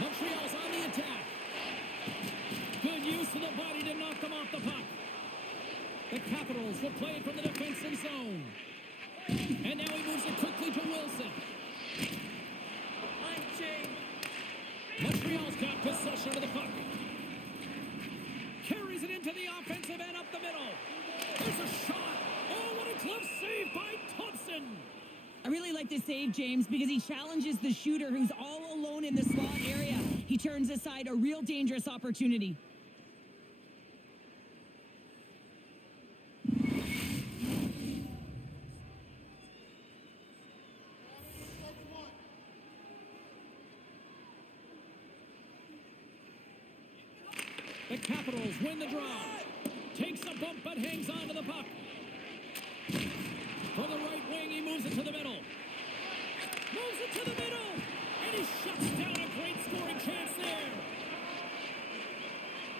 Montreal's on the attack. Good use of the body to knock them off the puck. The Capitals will play it from the defensive zone. And now he moves it quickly to Wilson. Montreal's got possession of the puck. Carries it into the offensive end up the middle. There's a shot. Oh, what a glove save by Thompson. I really like this save, James, because he challenges the shooter who's all alone in the slot area. He turns aside a real dangerous opportunity. The Capitals win the draw. Takes a bump but hangs on to the puck. From the right wing, he moves it to the middle. Moves it to the middle. And he shuts down a great scoring chance there.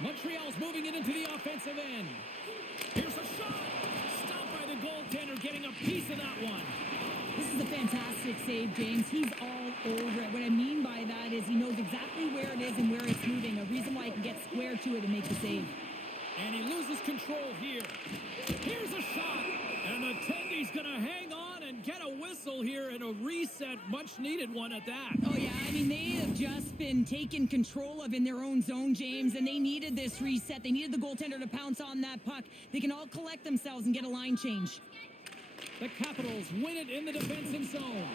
Montreal's moving it into the offensive end. Here's a shot. Stopped by the goaltender, getting a piece of that one. This is a fantastic save, James. He's all over it. What I mean by that is he knows exactly where it is and where it's moving. A reason why he can get square to it and make the save. And he loses control here. Here's a shot. And the Tendy's going to hang on and get a whistle here and a reset. Much needed one at that. Oh, yeah. I mean, they have just been taken control of in their own zone, James, and they needed this reset. They needed the goaltender to pounce on that puck. They can all collect themselves and get a line change. The Capitals win it in the defensive zone.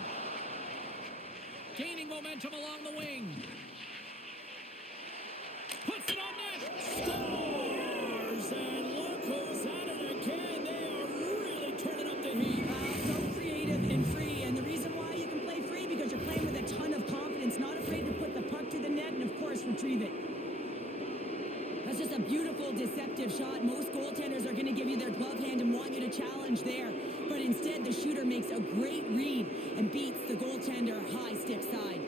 Gaining momentum along the wing. Puts it on net. Scores! And look who's at it again. They are really turning up the heat. course, retrieve it. That's just a beautiful, deceptive shot. Most goaltenders are going to give you their glove hand and want you to challenge there. But instead, the shooter makes a great read and beats the goaltender high stick side.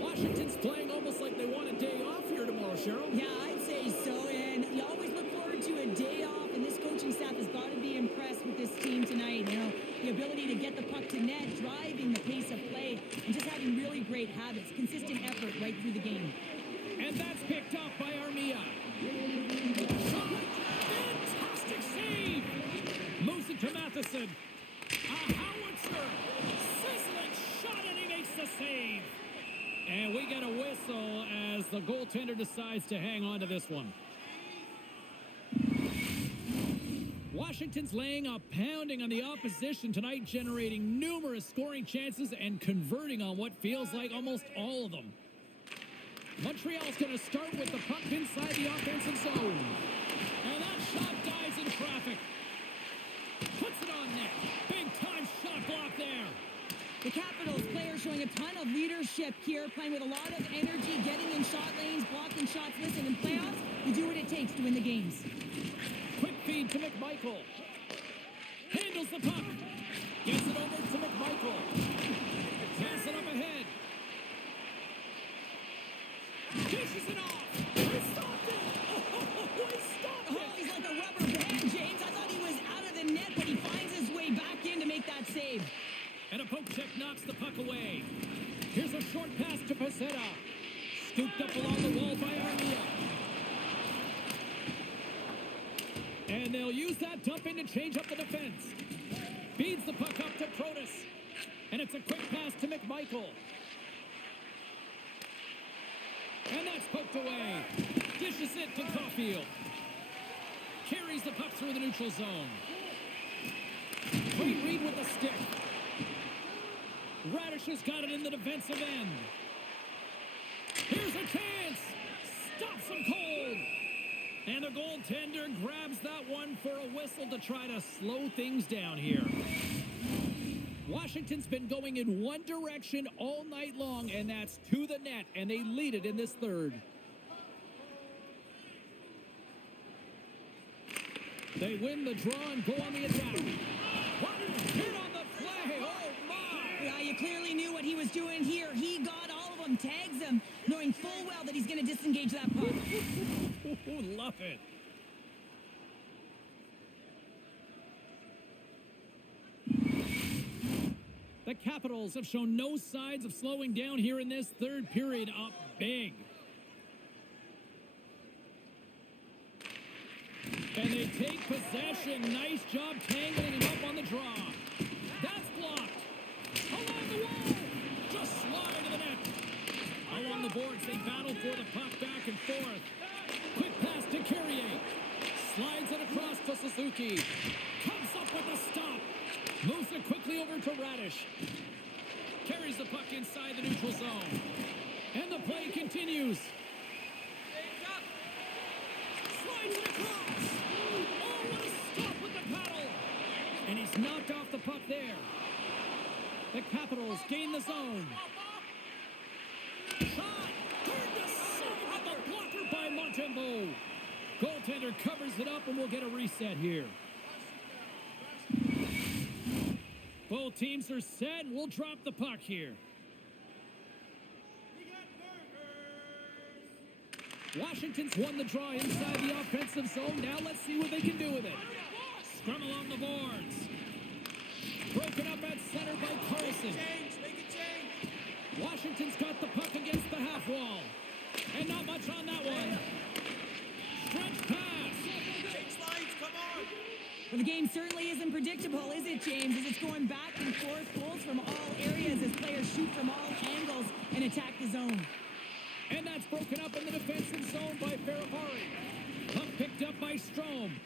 Washington's playing almost like they want a day off here tomorrow, Cheryl. Yeah, I'd say so. And you always look forward to a day off. And this coaching staff has got to be impressed with this team tonight. You know, the ability to get the puck to net, driving the pace of play, and just having really great habits, consistent effort right through the game. And that's picked up by Armia. Fantastic save! Moves it to Matheson. A howitzer. Sizzling shot, and he makes the save. And we get a whistle as the goaltender decides to hang on to this one. Washington's laying a pounding on the opposition tonight, generating numerous scoring chances and converting on what feels like almost all of them. Montreal's going to start with the puck inside the offensive zone. And that shot dies in traffic. Puts it on net. Big time shot block there. The Capitals players showing a ton of leadership here, playing with a lot of energy, getting in shot lanes, blocking shots. Listen, in playoffs, you do what it takes to win the games. Quick feed to McMichael. Handles the puck. Gets it over to McMichael. Pass it up ahead. Dishes it off. He stopped it. Oh, he stopped it. Oh, he's like a rubber band, James. I thought he was out of the net, but he finds his way back in to make that save. And a poke check knocks the puck away. Here's a short pass to Pacetta. Scooped up along the wall by Armia. And they'll use that dump in to change up the defense. Feeds the puck up to Protas. And it's a quick pass to McMichael. And that's poked away. Dishes it to Caulfield. Carries the puck through the neutral zone. Great read with the stick. Radish has got it in the defensive end. Here's a chance. Stops him cold. And the goaltender grabs that one for a whistle to try to slow things down here. Washington's been going in one direction all night long, and that's to the net, and they lead it in this third. They win the draw and go on the attack. What a hit on the play! Oh, my! Yeah, you clearly knew what he was doing here. He got all of them, tags them, knowing full well that he's going to disengage that puck. Love it. The Capitals have shown no signs of slowing down here in this third period, up big. And they take possession. Nice job tangling him up on the draw. That's blocked. Along the wall. Just slide to the net. Along the boards, they battle for the puck back and forth. Quick pass to Carrier. Slides it across to Suzuki. Comes up with a stop. Moves it quickly over to Radish. Carries the puck inside the neutral zone. And the play continues. Slides it across. Oh, what a stop with the paddle. And he's knocked off the puck there. The Capitals gain the zone. Shot. Turned aside with the blocker by Montembeault. Goaltender covers it up, and we'll get a reset here. Both teams are set. We'll drop the puck here. Washington's won the draw inside the offensive zone. Now let's see what they can do with it. Scrum along the boards. Broken up at center by Carlson. Washington's got the puck against the half wall. And not much on that one. Stretch pass. Change lines, come on. Well, the game certainly isn't predictable, is it, James? As it's going back and forth, goals from all areas as players shoot from all angles and attack the zone. And that's broken up in the defensive zone by Ferrapari. Puck picked up by Strome.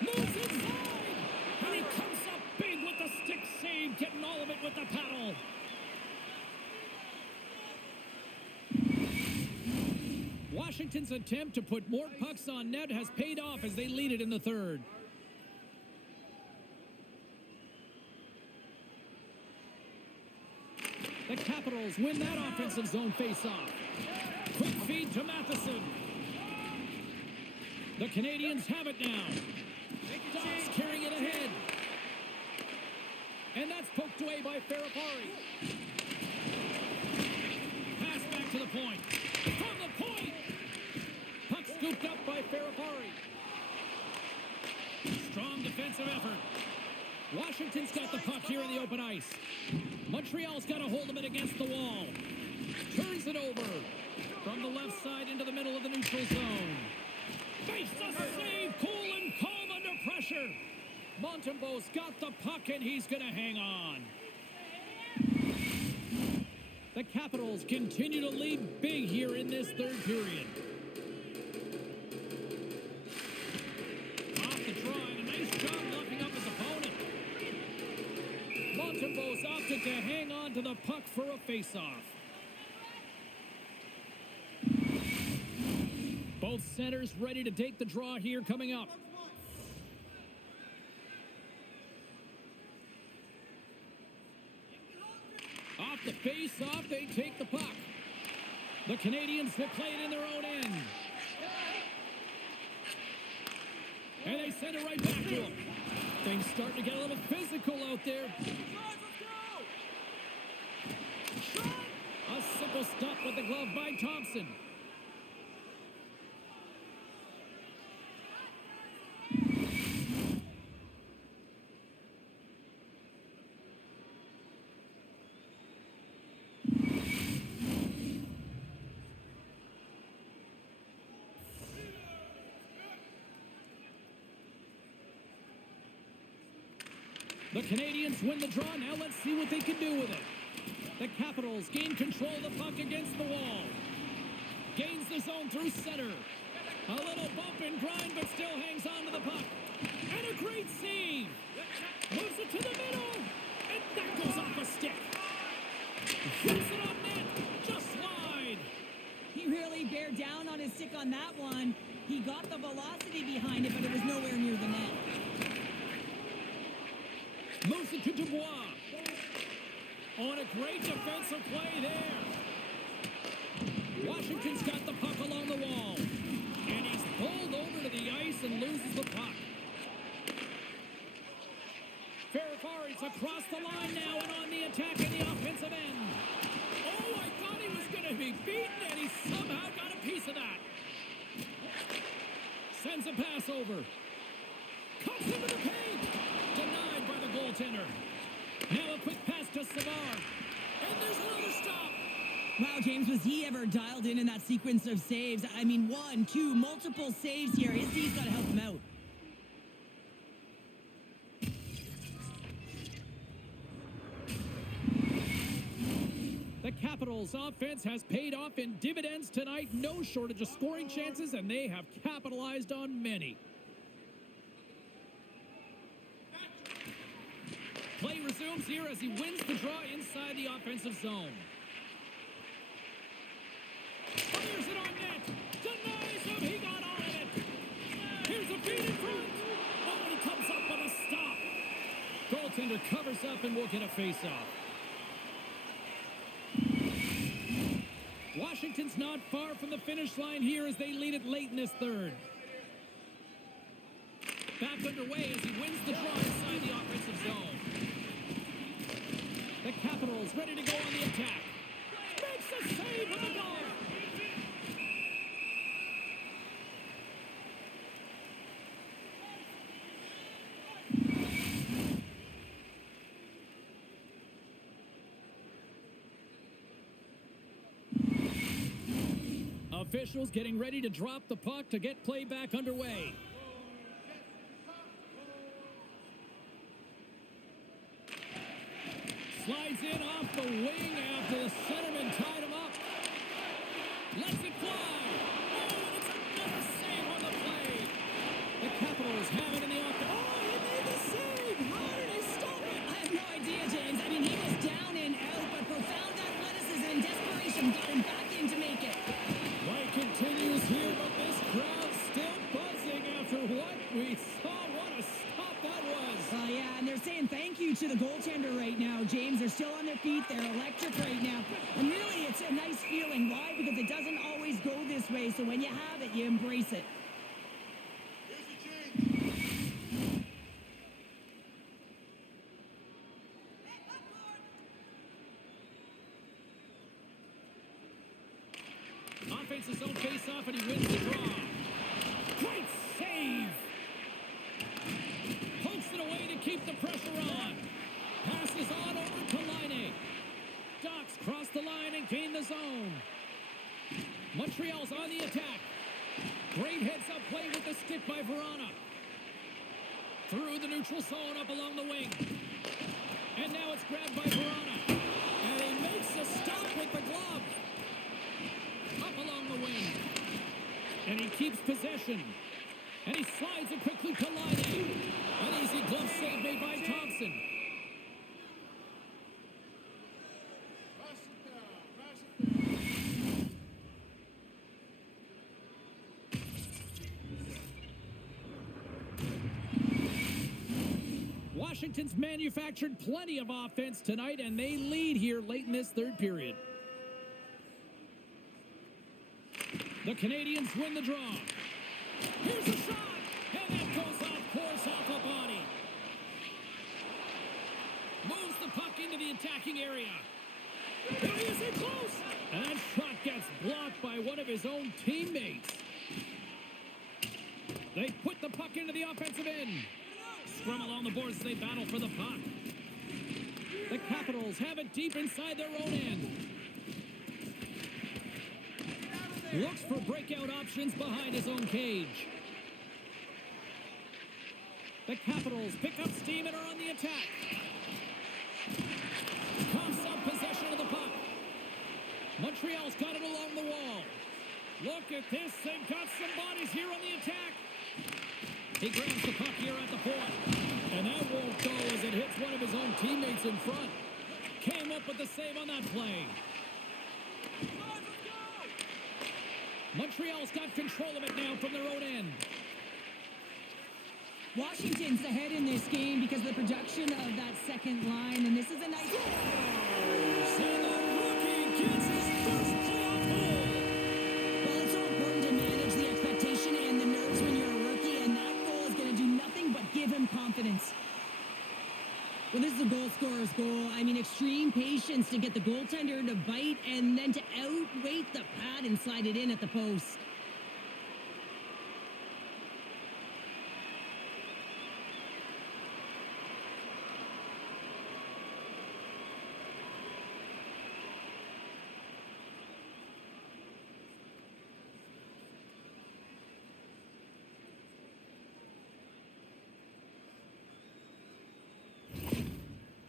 Moves inside! And he comes up big with the stick save, getting all of it with the paddle. Washington's attempt to put more pucks on net has paid off as they lead it in the third. The Capitals win that offensive zone faceoff. Quick feed to Matheson. The Canadiens have it now. Dobbs carrying it ahead. And that's poked away by Ferrapari. Pass back to the point. From the point! Puck scooped up by Ferrapari. Strong defensive effort. Washington's got the puck here in the open ice. Montreal's got a hold of it against the wall. Turns it over. From the left side into the middle of the neutral zone. Makes a save. Cool and calm under pressure. Montembeault's got the puck and he's going to hang on. The Capitals continue to lead big here in this third period. Off the draw and a nice job locking up his opponent. Montembeault's opted to hang on to the puck for a face-off. Both centers ready to take the draw here coming up. Off the face-off, they take the puck. The Canadiens will play it in their own end. And they send it right back to him. Things starting to get a little physical out there. A simple stop with the glove by Thompson. The Canadiens win the draw. Now let's see what they can do with it. The Capitals gain control of the puck against the wall. Gains the zone through center. A little bump and grind, but still hangs on to the puck. And a great save. Moves it to the middle. And that goes off a stick. Hits it on net. Just wide. He really bared down on his stick on that one. He got the velocity behind it, but it was nowhere near the net. Moves it to Dubois. On a great defensive play there. Washington's got the puck along the wall. And he's pulled over to the ice and loses the puck. Ferrapari's across the line now and on the attack in the offensive end. Oh, I thought he was going to be beaten, and he somehow got a piece of that. Sends a pass over. Cuts into the paint. Denied by the goaltender. Now a quick pass to Savard. And there's another stop. Wow, James, was he ever dialed in that sequence of saves? I mean, 1, 2, multiple saves here. His D's got to help him out. The Capitals' offense has paid off in dividends tonight. No shortage of scoring chances, and they have capitalized on many. Play resumes here as he wins the draw inside the offensive zone. Fires it on net. Denies him. He got on it. Here's a feed in front. Oh, and he comes up with a stop. Goaltender covers up and will get a face-off. Washington's not far from the finish line here as they lead it late in this third. Back underway as he wins the draw inside the offensive zone. The Capitals ready to go on the attack. Makes a save with the goal. Officials getting ready to drop the puck to get play back underway. Slides in off the wing after the centerman tied him up. Lets it fly. Oh, and it's another save on the play. The Capitals have it in the offense. Oh, he made the save. How did he stop it? I have no idea, James. I mean, he was down and out, but profound athleticism and desperation got him back in to make it. Play continues here, but this crowd still buzzing after what we saw. What a stop that was. Yeah, and there's saying thank you to the goaltender right now, James. They're still on their feet. They're electric right now. And really, it's a nice feeling. Why? Because it doesn't always go this way. So when you have it, you embrace it. Offense his own face-off, and he wins the draw. Great save! Pokes it away to keep the pressure on. Passes on over to Laine. Ducks cross the line and gain the zone. Montreal's on the attack. Great heads-up play with the stick by Verona. Through the neutral zone up along the wing. And now it's grabbed by Verona. And he makes a stop with the glove. Up along the wing. And he keeps possession. And he slides it quickly to Laine. An easy glove save made by Thompson. Washington's manufactured plenty of offense tonight, and they lead here late in this third period. The Canadiens win the draw. Here's a shot, and that goes off course off a body. Moves the puck into the attacking area. Is it close? And that shot gets blocked by one of his own teammates. They put the puck into the offensive end. Scrum along the boards as they battle for the puck. The Capitals have it deep inside their own end. Looks for breakout options behind his own cage. The Capitals pick up steam and are on the attack. Comes up possession of the puck. Montreal's got it along the wall. Look at this. They've got some bodies here on the attack. He grabs the puck here at the point. And that won't go as it hits one of his own teammates in front. Came up with the save on that play. Montreal's got control of it now from their own end. Washington's ahead in this game because of the production of that second line, and this is a nice... And the rookie gets his first playoff goal. Well, it's so important to manage the expectation and the nerves when you're a rookie, and that goal is going to do nothing but give him confidence. Well, this is a goal scorer's goal. I mean, extreme patience to get the goaltender to bite and then to outweight the pad and slide it in at the post.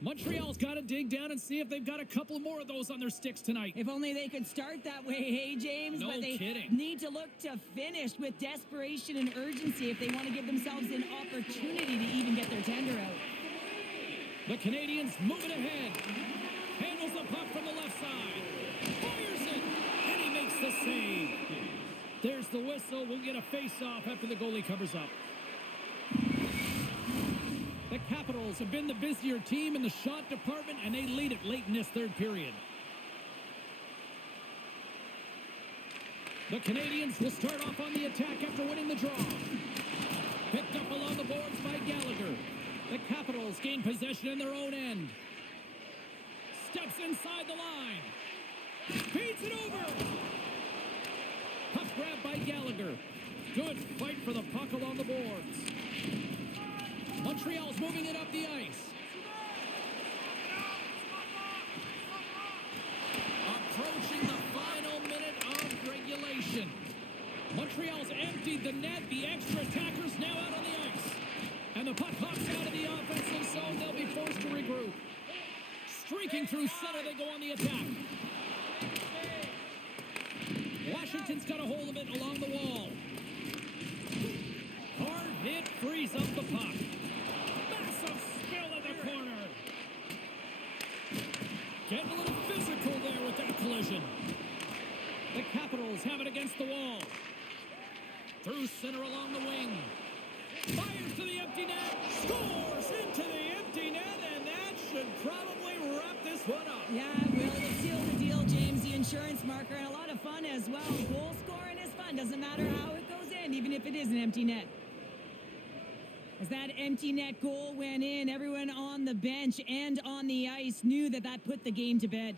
Montreal's got to dig down and see if they've got a couple more of those on their sticks tonight. If only they could start that way, hey, James? No but they kidding. need to look to finish with desperation and urgency if they want to give themselves an opportunity to even get their tender out. The Canadiens moving ahead. Handles the puck from the left side. Fires it. And he makes the save. There's the whistle. We'll get a face-off after the goalie covers up. The Capitals have been the busier team in the shot department, and they lead it late in this third period. The Canadiens will start off on the attack after winning the draw. Picked up along the boards by Gallagher. The Capitals gain possession in their own end. Steps inside the line. Feeds it over. Puck grab by Gallagher. Good fight for the puck along the boards. Montreal's moving it up the ice. Approaching the final minute of regulation. Montreal's emptied the net. The extra attackers now out on the ice. And the puck hops out of the offensive zone. They'll be forced to regroup. Streaking through center, they go on the attack. Washington's got a hold of it along the wall. Hard hit frees up the puck. Massive spill in the corner. Getting a little physical there with that collision. The Capitals have it against the wall. Through center along the wing. Fires to the empty net. Scores into the empty Goal scoring is fun. Doesn't matter how it goes in, even if it is an empty net. As that empty net goal went in, everyone on the bench and on the ice knew that that put the game to bed.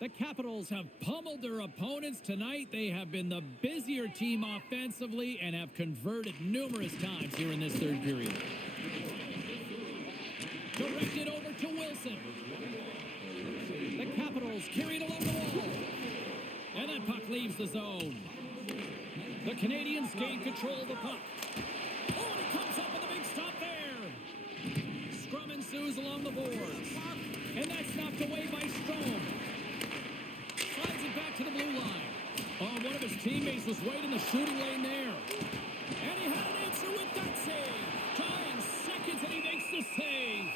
The Capitals have pummeled their opponents tonight. They have been the busier team offensively and have converted numerous times here in this third period. Directed over to Wilson. The Capitals carry it along the wall. And that puck leaves the zone. The Canadiens gain control of the puck. Oh, and it comes up with a big stop there. Scrum ensues along the boards. And that's knocked away by Strome. Slides it back to the blue line. Oh, one of his teammates was right in the shooting lane there. And he had an answer with that save. Tying seconds, and he makes the save.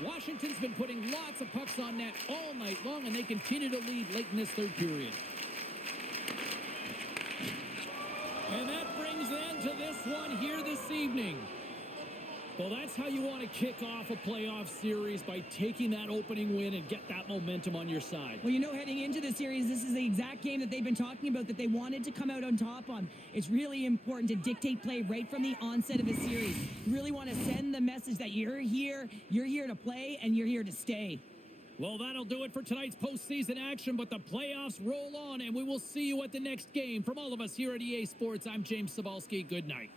Washington's been putting lots of pucks on net all night long, and they continue to lead late in this third period. And that brings an end to this one here this evening. Well, that's how you want to kick off a playoff series, by taking that opening win and get that momentum on your side. Well, you know, heading into the series, this is the exact game that they've been talking about, that they wanted to come out on top on. It's really important to dictate play right from the onset of a series. You really want to send the message that you're here to play, and you're here to stay. Well, that'll do it for tonight's postseason action, but the playoffs roll on, and we will see you at the next game. From all of us here at EA Sports, I'm James Cebulski. Good night.